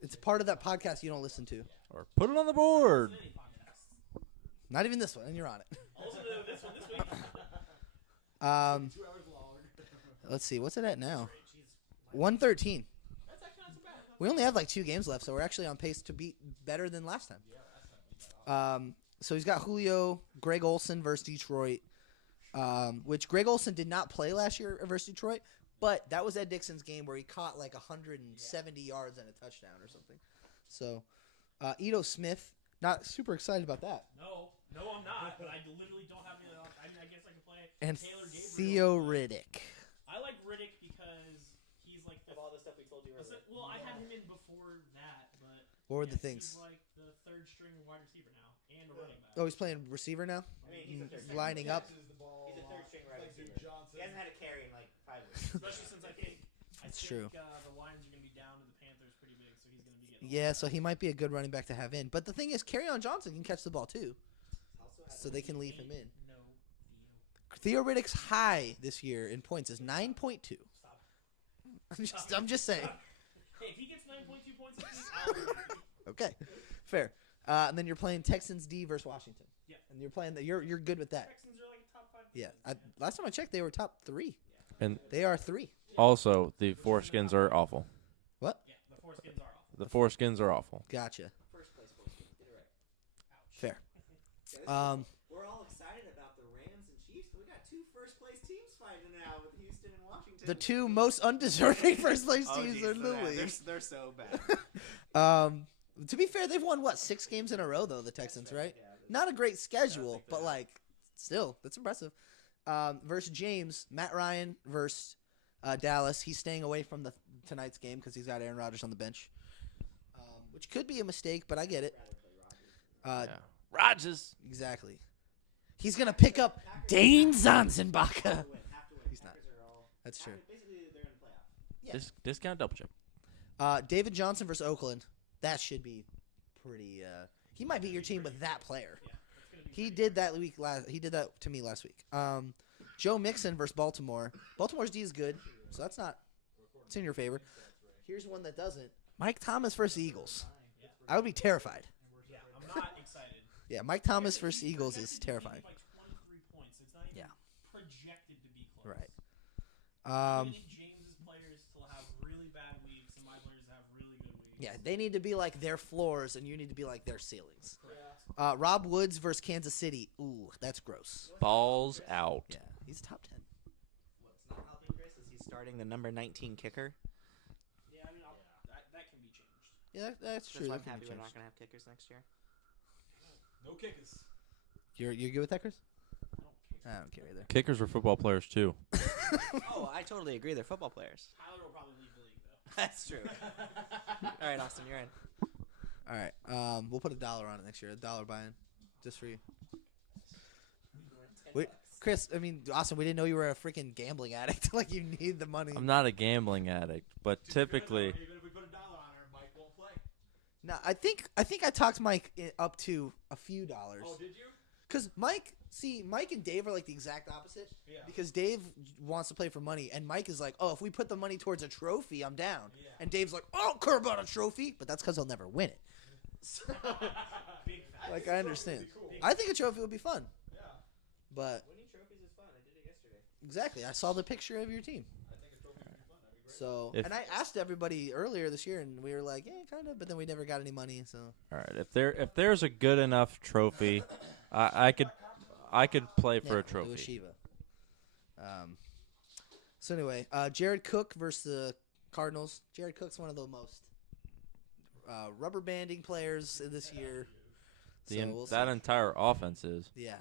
It's part of that podcast you don't listen to. Or put it on the board. Not even this one, and you're on it. This one this week. Let's see, what's it at now? 113. That's actually not so bad. We only have like 2 games left, so we're actually on pace to beat better than last time. So he's got Julio, Greg Olsen versus Detroit, which Greg Olsen did not play last year versus Detroit, but that was Ed Dixon's game where he caught like 170 yards and a touchdown or something. So Ito Smith, not super excited about that. No, I'm not. But I literally don't have any. I guess I can play And Taylor Gabriel. Theo Riddick. I like Riddick because he's like the. Of all the stuff we told you earlier. Well, I had him in before that, but What were the yes, things? He's like the third string wide receiver now and a running back. Oh, he's playing receiver now? I mean, he's a third Lining up? He's a third string wide Like Duke receiver. Johnson. He hasn't had a carry in like 5 weeks. Especially since I think That's true. the Lions are going to be down to the Panthers pretty big, so he's going to be getting. Yeah, so he might be a good running back to have in. But the thing is, Kerryon Johnson can catch the ball too, Also has so they can leave him in. No, Theo Riddick's high this year in points is 9.2. I'm just saying. Hey, if he gets 9.2 points, I'll Okay, fair. And then you're playing Texans D versus Washington. Yeah. And you're playing you're good with that. Texans are like a top 5. Yeah. Last time I checked, they were top 3. And They are 3. also, the foreskins are awful. What? Yeah, the foreskins are awful. The foreskins are awful. Gotcha. first place foreskin. Get it right. Fair. Yeah, we're all excited about the Rams and Chiefs, but we got 2 first place teams fighting now with Houston and Washington. The 2 most undeserving first place teams are in the league. They're so bad. To be fair, they've won 6 games in a row though, the Texans, right? Not a great schedule, but like still, that's impressive. Versus James, Matt Ryan versus Dallas. He's staying away from tonight's game because he's got Aaron Rodgers on the bench, which could be a mistake, but I get it. Rodgers. Exactly. He's gonna pick up Dane Zanzenbacher. He's not. That's true. Yeah. Discount double check. David Johnson versus Oakland. That should be pretty. He might beat your team with that player. He did that He did that to me last week. Joe Mixon versus Baltimore. Baltimore's D is good, so that's not. It's in your favor. Here's one that doesn't. Mike Thomas versus Eagles. I would be terrified. Yeah, I'm not excited. Yeah, Mike Thomas versus Eagles is terrifying. Like 23 points. It's not even projected to be close. Right. We need James's players to have really bad weeks and my players to have really good weeks. Yeah, they need to be like their floors, and you need to be like their ceilings. Rob Woods versus Kansas City. Ooh, that's gross. Balls out. Yeah, he's top 10. What's not helping Chris is he's starting the number 19 kicker. Yeah, I mean, that can be changed. Yeah, that's true. That's why That I'm can be happy we're changed. not going to have kickers next year. No kickers. You're good with that, Chris? I don't care either. Kickers are football players too. Oh, I totally agree. They're football players. Tyler will probably leave the league, though. That's true. All right, Austin, you're in. All right. We'll put $1 on it next year. $1 buy-in, just for you. Wait, Chris. I mean, Austin. We didn't know you were a freaking gambling addict. Like you need the money. I'm not a gambling addict, but typically, Even if we put $1 on her, Mike won't play. No, I think I talked Mike up to a few dollars. Oh, did you? Cause Mike and Dave are like the exact opposite. Yeah. Because Dave wants to play for money, and Mike is like, oh, if we put the money towards a trophy, I'm down. Yeah. And Dave's like, I don't care about a trophy, but that's because he'll never win it. Big fat. Like I understand. I think a trophy would be fun. Yeah. But Winning trophies is fun. I did it yesterday. exactly, I saw the picture of your team. I think a trophy would be fun. That'd be great. So, If- and I asked everybody earlier this year, and we were like, yeah, kind of, but then we never got any money. So, all right. If there's a good enough trophy, I could play for yeah, a trophy. It was Shiva. So anyway, Jared Cook versus the Cardinals. Jared Cook's one of the most rubber banding players this year. So we'll That see. entire offense is. Yeah.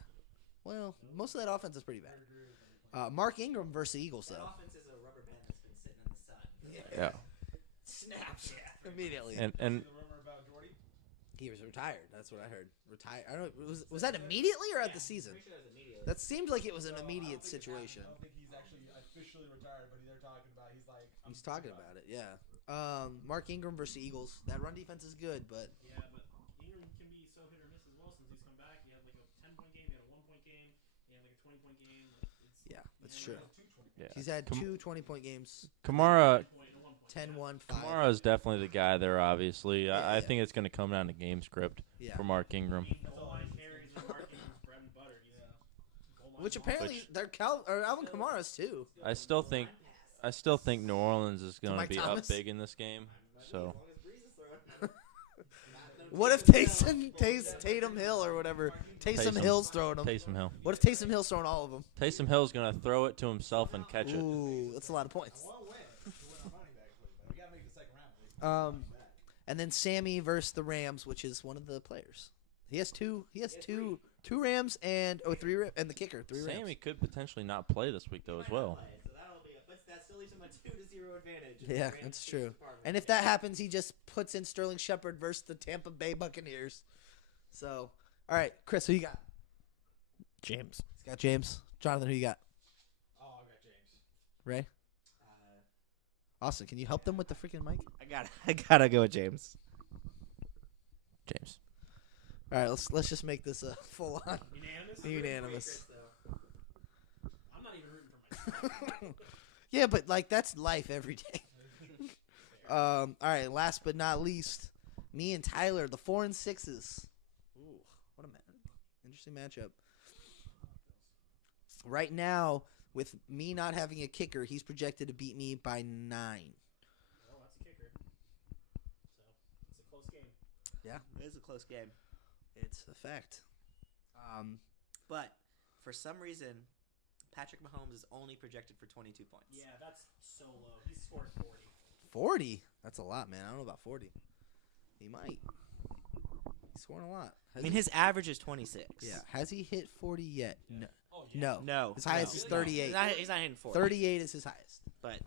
Well, most of that offense is pretty bad. Mark Ingram versus the Eagles, That though. offense is a rubber band that's been sitting in the sun. Yeah. Snaps immediately. And The rumor about Jordy? He was retired. That's what I heard. Retired. I don't know. Was that immediately or at the season? Pretty sure it was immediately. That seemed like it was an I don't immediate think it's situation. happened. I don't think he's actually officially retired, but they're talking about. He's like. He's talking about it. Yeah. Mark Ingram versus the Eagles. That run defense is good, but Yeah, but Ingram can be so hit or miss as well since he's come back. He had like a 10-point game, he had a 1-point game, he had like a 20-point game. yeah, that's true. yeah. He's had two 20-point games. Uh, Kamara 10-1, 5. Kamara is definitely the guy there. Obviously, Yeah, I yeah. think it's going to come down to game script Yeah. for Mark Ingram. Which apparently they're Alvin Kamara's too. I still think New Orleans is going to Mike be Thomas? up big in this game. So What if Tatum Hill or whatever? Taysom Taysom. Hill's throwing them. Taysom Hill. What if Taysom Hill's throwing all of them? Taysom Hill's going to throw it to himself and catch it. Ooh, that's a lot of points. We'll win. We'll win our money back, but we gotta make the second round. At least. And then Sammy versus the Rams, which is one of the players. He has two two Rams and three and the kicker, 3 Rams. Sammy could potentially not play this week though as well. So that'll be but that still leaves him a 2-0 advantage. Yeah, Rams that's takes true. the part of And it. if that happens, he just puts in Sterling Shepard versus the Tampa Bay Buccaneers. So, all right, Chris, who you got? James. He's got James. Jonathan, who you got? Oh, I got James. Ray? Austin, can you help them with the freaking mic? I gotta go with James. James. All right, let's just make this a full on Unanimous? unanimous. I'm not even rooting for myself. Yeah, but like that's life every day. All right, last but not least, me and Tyler, the 4 and 6s. Ooh, what a interesting matchup. Right now, with me not having a kicker, he's projected to beat me by 9. Oh, that's a kicker. So, it's a close game. It is a close game. It's a fact. But for some reason, Patrick Mahomes is only projected for 22 points. Yeah, that's so low. He's scored 40. 40? That's a lot, man. I don't know about 40. He might. He's scoring a lot. I mean, his average is 26. Yeah. Has he hit 40 yet? No. Oh, yeah. No. No. His highest no. is 38. He's not hitting 40. 38 is his highest. but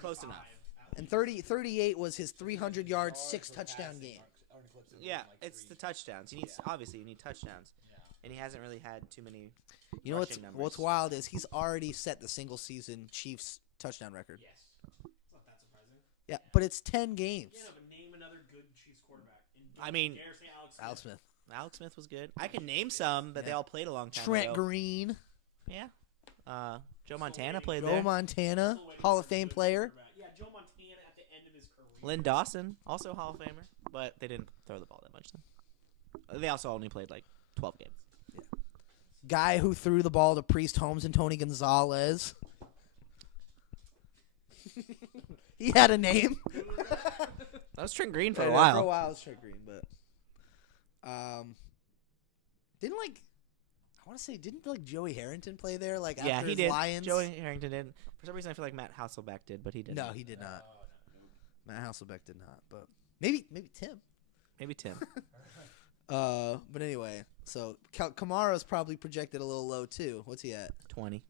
close enough. And 38 was his 300-yard, 6-touchdown game. Yeah, it's the touchdowns. You need touchdowns, and he hasn't really had too many. You know rushing numbers. what's wild is he's already set the single-season Chiefs touchdown record. Yes. It's not that surprising. Yeah, but it's 10 games. Yeah, no, but name another good Chiefs quarterback. And I mean, dare say Alex Smith. Alex Smith was good. I can name some, but they all played a long time Trent ago. Green. Yeah. Joe Montana played Joe there. Montana, Still waiting Hall for of a Fame good player. quarterback. Yeah, Joe Montana at the end of his career. Lynn Dawson, also Hall of Famer, but they didn't throw the ball that much then. They also only played like 12 games. Guy who threw the ball to Priest Holmes and Tony Gonzalez. He had a name. That was Trent Green for For a a while. while, it was Trent Green, but didn't Joey Harrington play there? Like Yeah, after he his did. Lions? Joey Harrington did. For some reason, I feel like Matt Hasselbeck did, but he didn't. No, he did not. Matt Hasselbeck did not, but maybe Tim. Maybe Tim. But anyway, so Kamara's probably projected a little low too. What's he at? 20.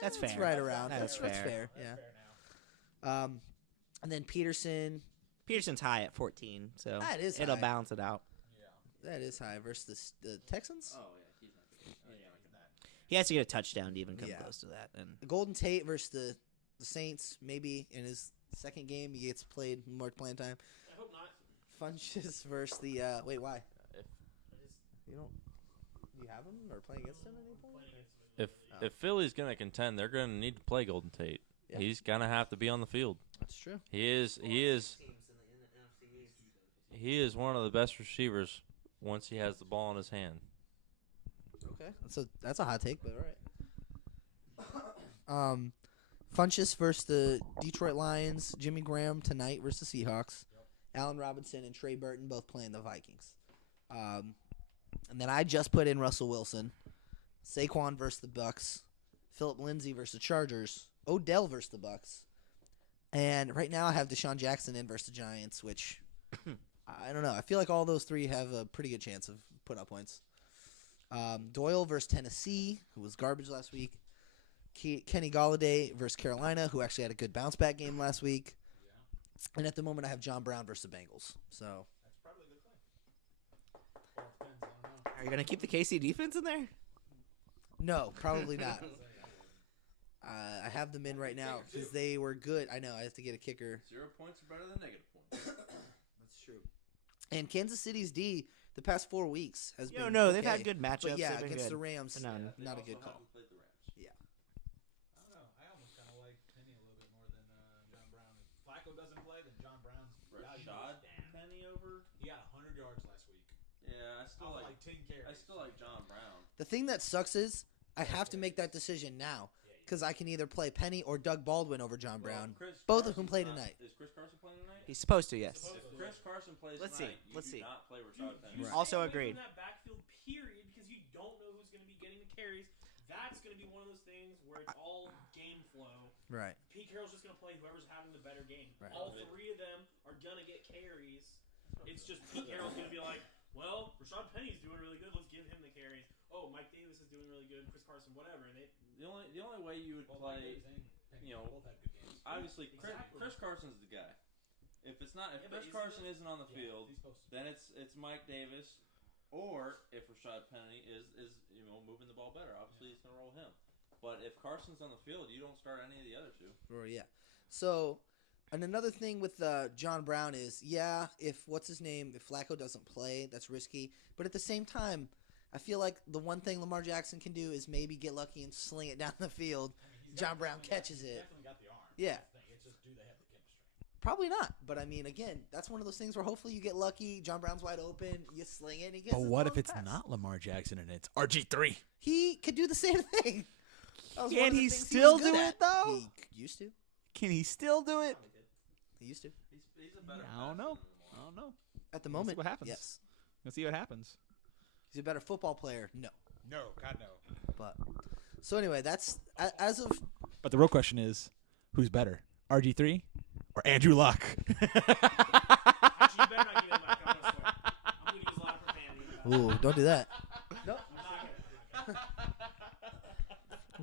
That's fair. Right around. That's That's fair. fair. Yeah. And then Peterson. Peterson's high at 14, so That is it'll high. balance it out. That is high versus the Texans. He has to get a touchdown to even come Yeah. close to that. And Golden Tate versus the Saints. Maybe in his second game he gets played more playing time. I hope not. Funches versus the wait, why? If You don't? Do you have him or play against him at any point? if Philly's gonna contend, they're gonna need to play Golden Tate. Yeah. He's gonna have to be on the field. That's true. He is one of the best receivers once he has the ball in his hand. Okay, that's a hot take, but all right. Funches versus the Detroit Lions. Jimmy Graham tonight versus the Seahawks. Allen Robinson and Trey Burton both playing the Vikings. And then I just put in Russell Wilson. Saquon versus the Bucks. Philip Lindsay versus the Chargers. Odell versus the Bucks. And right now I have Deshaun Jackson in versus the Giants, which I don't know. I feel like all those three have a pretty good chance of putting up points. Doyle versus Tennessee, who was garbage last week. Kenny Golladay versus Carolina, who actually had a good bounce back game last week. And at the moment, I have John Brown versus the Bengals. So are you going to keep the KC defense in there? no, probably not. I have them in right now because they were good. I know I have to get a kicker. 0 points are better than negative points. That's true. And Kansas City's D the past 4 weeks has been No, okay. they've had good matchups. But yeah, They've been against good. the Rams, No. not a good call. I don't know. I almost kind of like Penny a little bit more than John Brown. If Flacco doesn't play, then John Brown's value Rashad goes down. Penny over. He got 100 yards last week. Yeah, I still Off like 10 carries. I still like John Brown. The thing that sucks is I have to make that decision now because I can either play Penny or Doug Baldwin over John Brown. Both of whom play tonight. Is Chris Carson playing tonight? He's supposed to, yes. If Chris Carson plays Let's tonight, see. Let's you see. do not play Rashad Penny. Right. Also Stay away agreed. From that backfield period because you don't know who's going to be getting the carries. That's going to be one of those things where it's all game flow. Right. Pete Carroll's just going to play whoever's having the better game. Right. All three of them are going to get carries. It's just Pete Carroll's going to be like, well, Rashad Penny's doing really good. Let's give him the carries. Oh, Mike Davis is doing really good. Chris Carson, whatever. And The only way you would play, you know, both had good games. obviously Exactly. Chris Carson's the guy. If it's not, if Yeah, but Chris isn't Carson it- isn't on the field, He's supposed to. then it's Mike Davis, or if Rashad Penny is moving the ball better, obviously he's gonna roll him. But if Carson's on the field, you don't start any of the other two. Or yeah. So, and another thing with John Brown is, if Flacco doesn't play, that's risky. But at the same time, I feel like the one thing Lamar Jackson can do is maybe get lucky and sling it down the field. John Brown catches it. Definitely got the arm. Yeah. That's the thing. It's just do they have the chemistry? Probably not. But I mean, again, that's one of those things where hopefully you get lucky. John Brown's wide open. You sling it and he gets But his what long if it's pass. not Lamar Jackson and it's RG3? He could do the same thing. That was Can one of the he things still was good do at. it, though? He used to. Can he still do it? He used to. He's a better. I don't know. passer than I don't know. At the We'll see moment, what happens. yes. Let's see what happens. He's a better football player. No. No, God no. But so anyway, that's as of But the real question is, who's better, RG3 or Andrew Luck? Actually, you better not give him that. I'm going to swear. I'm going to use a lot of profanity. ooh, don't do that.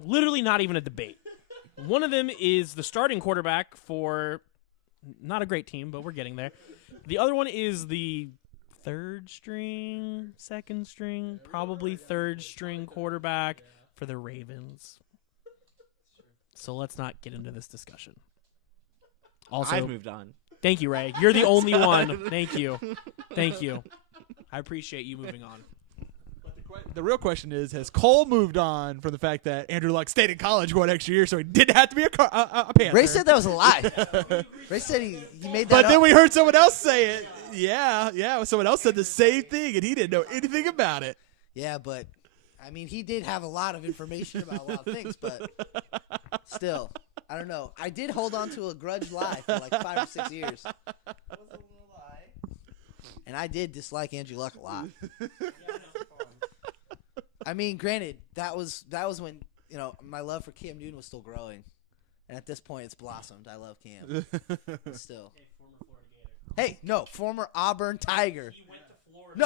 Literally not even a debate. One of them is the starting quarterback for not a great team, but we're getting there. The other one is the third string, second string, probably third string quarterback for the Ravens. So let's not get into this discussion. Also, I've moved on. thank you, Ray. You're the only one. Thank you. Thank you. I appreciate you moving on. The real question is, has Cole moved on from the fact that Andrew Luck stayed in college one extra year, so he didn't have to be a Panther? Ray said that was a lie. Ray said he made that But up. then we heard someone else say it. Yeah. Someone else said the same thing, and he didn't know anything about it. Yeah, but I mean, he did have a lot of information about a lot of things, but still, I don't know. I did hold on to a grudge lie for like 5 or 6 years. That was a little lie. And I did dislike Andrew Luck a lot. I mean, granted, that was when, my love for Cam Newton was still growing. And at this point, it's blossomed. I love Cam. But still. Hey, no, former Auburn Tiger. No.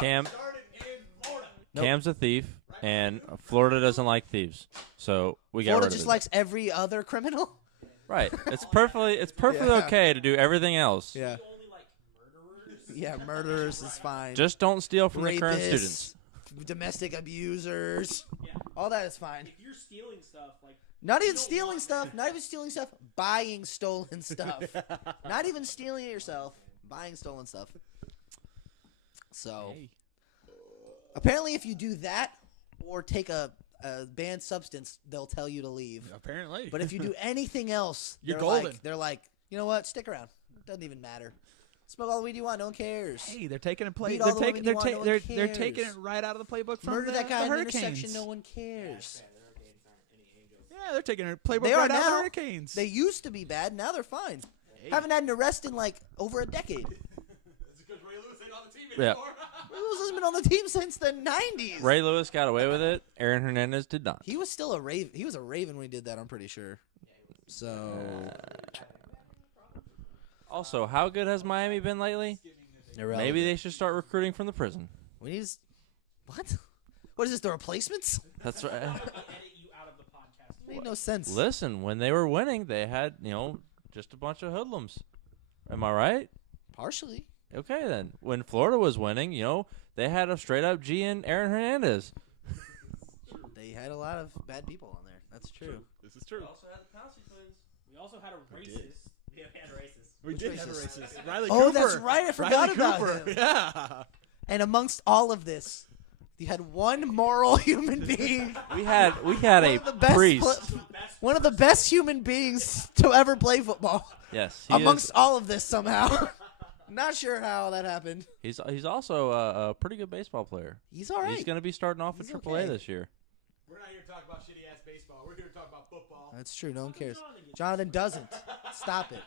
Cam's a thief, and Florida doesn't like thieves. So we got Florida rid of just it. likes every other criminal? Right. It's perfectly Yeah. okay to do everything else. Yeah. Yeah, murderers is fine. Just don't steal from the current Rapists, students. domestic abusers. All that is fine. If you're stealing stuff, like Not even stealing stuff. Buying stolen stuff. Not even stealing it yourself. Buying stolen stuff. So, apparently if you do that or take a banned substance, they'll tell you to leave. Apparently. But if you do anything else, You're they're golden. Like, they're like, you know what? Stick around. It doesn't even matter. Smoke all the weed you want. No one cares. Hey, they're taking it Beat all the women you want, no one they're taking it cares. right out of the playbook from Murder the, that guy the in the Hurricanes. intersection. No one cares. Yeah, they're taking it playbook They are right out of the now. Hurricanes. They used to be bad. Now they're fine. Haven't had an arrest in like over a decade. Yeah. Lewis has been on the team since the 90s. Ray Lewis got away with it. Aaron Hernandez did not. He was still a Raven. He was a Raven when he did that, I'm pretty sure. So, Also, how good has Miami been lately? irrelevant. Maybe they should start recruiting from the prison. We need what? What is this, the replacements? That's right. Made no sense. Listen, when they were winning, they had, just a bunch of hoodlums. Am I right? Partially. Okay, then. When Florida was winning, they had a straight-up G in Aaron Hernandez. They had a lot of bad people on there. That's true. This is true. also had the Pouncey twins. we also had a racist. We have had a racist. We did have a racist? racist. Riley Oh, Cooper. that's right. I forgot Riley about Cooper. him. Yeah. And amongst all of this, you had one moral human being. We had One a of the best priest. one of the best human beings to ever play football. Yes, he Amongst is. all of this somehow. Not sure how that happened. He's also a pretty good baseball player. He's all right. He's going to be starting off at He's AAA okay. this year. We're not here to talk about shitty ass baseball. We're here to talk about football. That's true. No one cares. Jonathan doesn't. Stop it.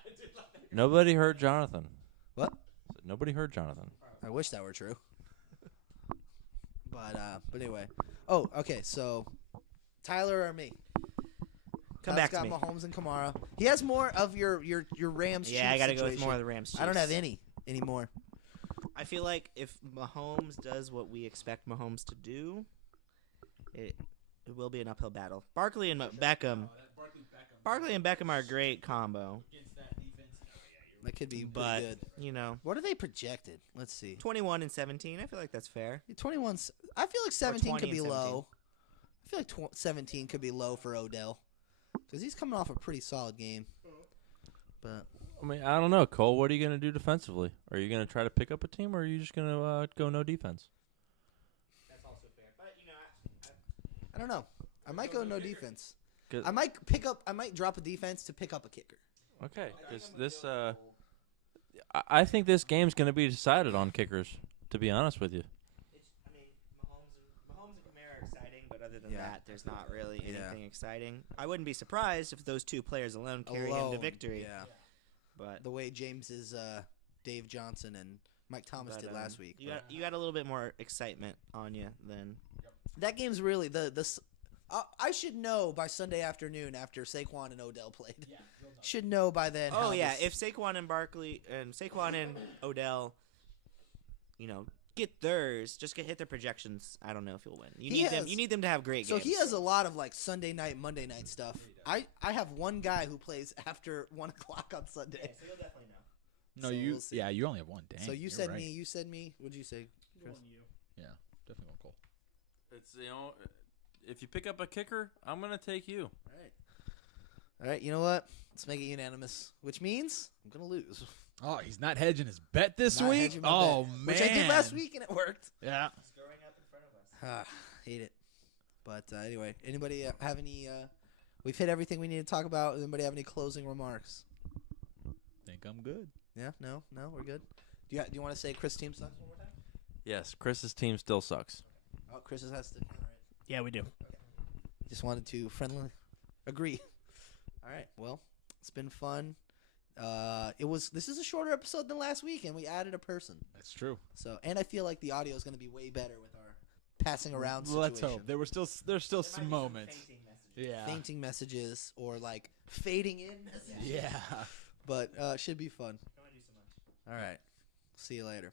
Nobody heard Jonathan. What? Nobody heard Jonathan. I wish that were true. But anyway. Oh, okay. So, Tyler or me? Come Tyler's back to got me. Mahomes and Kamara. He has more of your Rams. Yeah, I got got to go with more of the Rams. I don't Chiefs. have any anymore. I feel like if Mahomes does what we expect Mahomes to do, it will be an uphill battle. Barkley and Beckham. Barkley and Beckham are a great combo, That could be but pretty good. What are they projected? Let's see. 21 and 17. I feel like that's fair. 21. I feel like 17 20 could be and 17. low. I feel like 17 could be low for Odell because he's coming off a pretty solid game. But I mean, I don't know, Cole. What are you going to do defensively? Are you going to try to pick up a team, or are you just going to go no defense? That's also fair. But I don't know. I might go no defense. 'Cause- I might drop a defense to pick up a kicker. Okay, because this, I think this game's going to be decided on kickers. To be honest with you, Mahomes and Kamara are exciting, but other than Yeah. that, there's not really Yeah. anything exciting. I wouldn't be surprised if those two players alone carry him to Alone, victory. Yeah. But The way James is Dave Johnson and Mike Thomas did last week. You got a little bit more excitement on you than. That game's really I should know by Sunday afternoon after Saquon and Odell played. Should know by then. Oh how yeah, this- if Saquon and Barkley and Saquon and Odell, get theirs, just hit their projections. I don't know if you'll win. You He need them. has- You need them to have great So games. he has a lot of like Sunday night, Monday night stuff. I have one guy who plays after 1 o'clock on Sunday. so you'll definitely know. No, So you. we'll see. Yeah, you only have one. Dang. So you you're said right. me. You said me. What'd you say? Chris? Yeah, definitely going Cole. It's if you pick up a kicker, I'm gonna take you. All right. All right. You know what? Let's make it unanimous, which means I'm gonna lose. Oh, he's not hedging his bet this Not week. hedging my Oh bet, man, which I did last week and it worked. Yeah. It's growing up in front of us. Hate it. But anyway, anybody have any? We've hit everything we need to talk about. Anybody have any closing remarks? Think I'm good. Yeah. No. We're good. Do you want to say Chris' team sucks one more time? Yes, Chris's team still sucks. Oh, Chris has to. All right. Yeah, we do. Just wanted to friendly agree. All right. Well, it's been fun. This is a shorter episode than last week, and we added a person. That's true. So, and I feel like the audio is going to be way better with our passing around situation. Let's hope. There's still some moments. Yeah. Fainting messages or like fading in messages. Yeah. But should be fun. All right. See you later.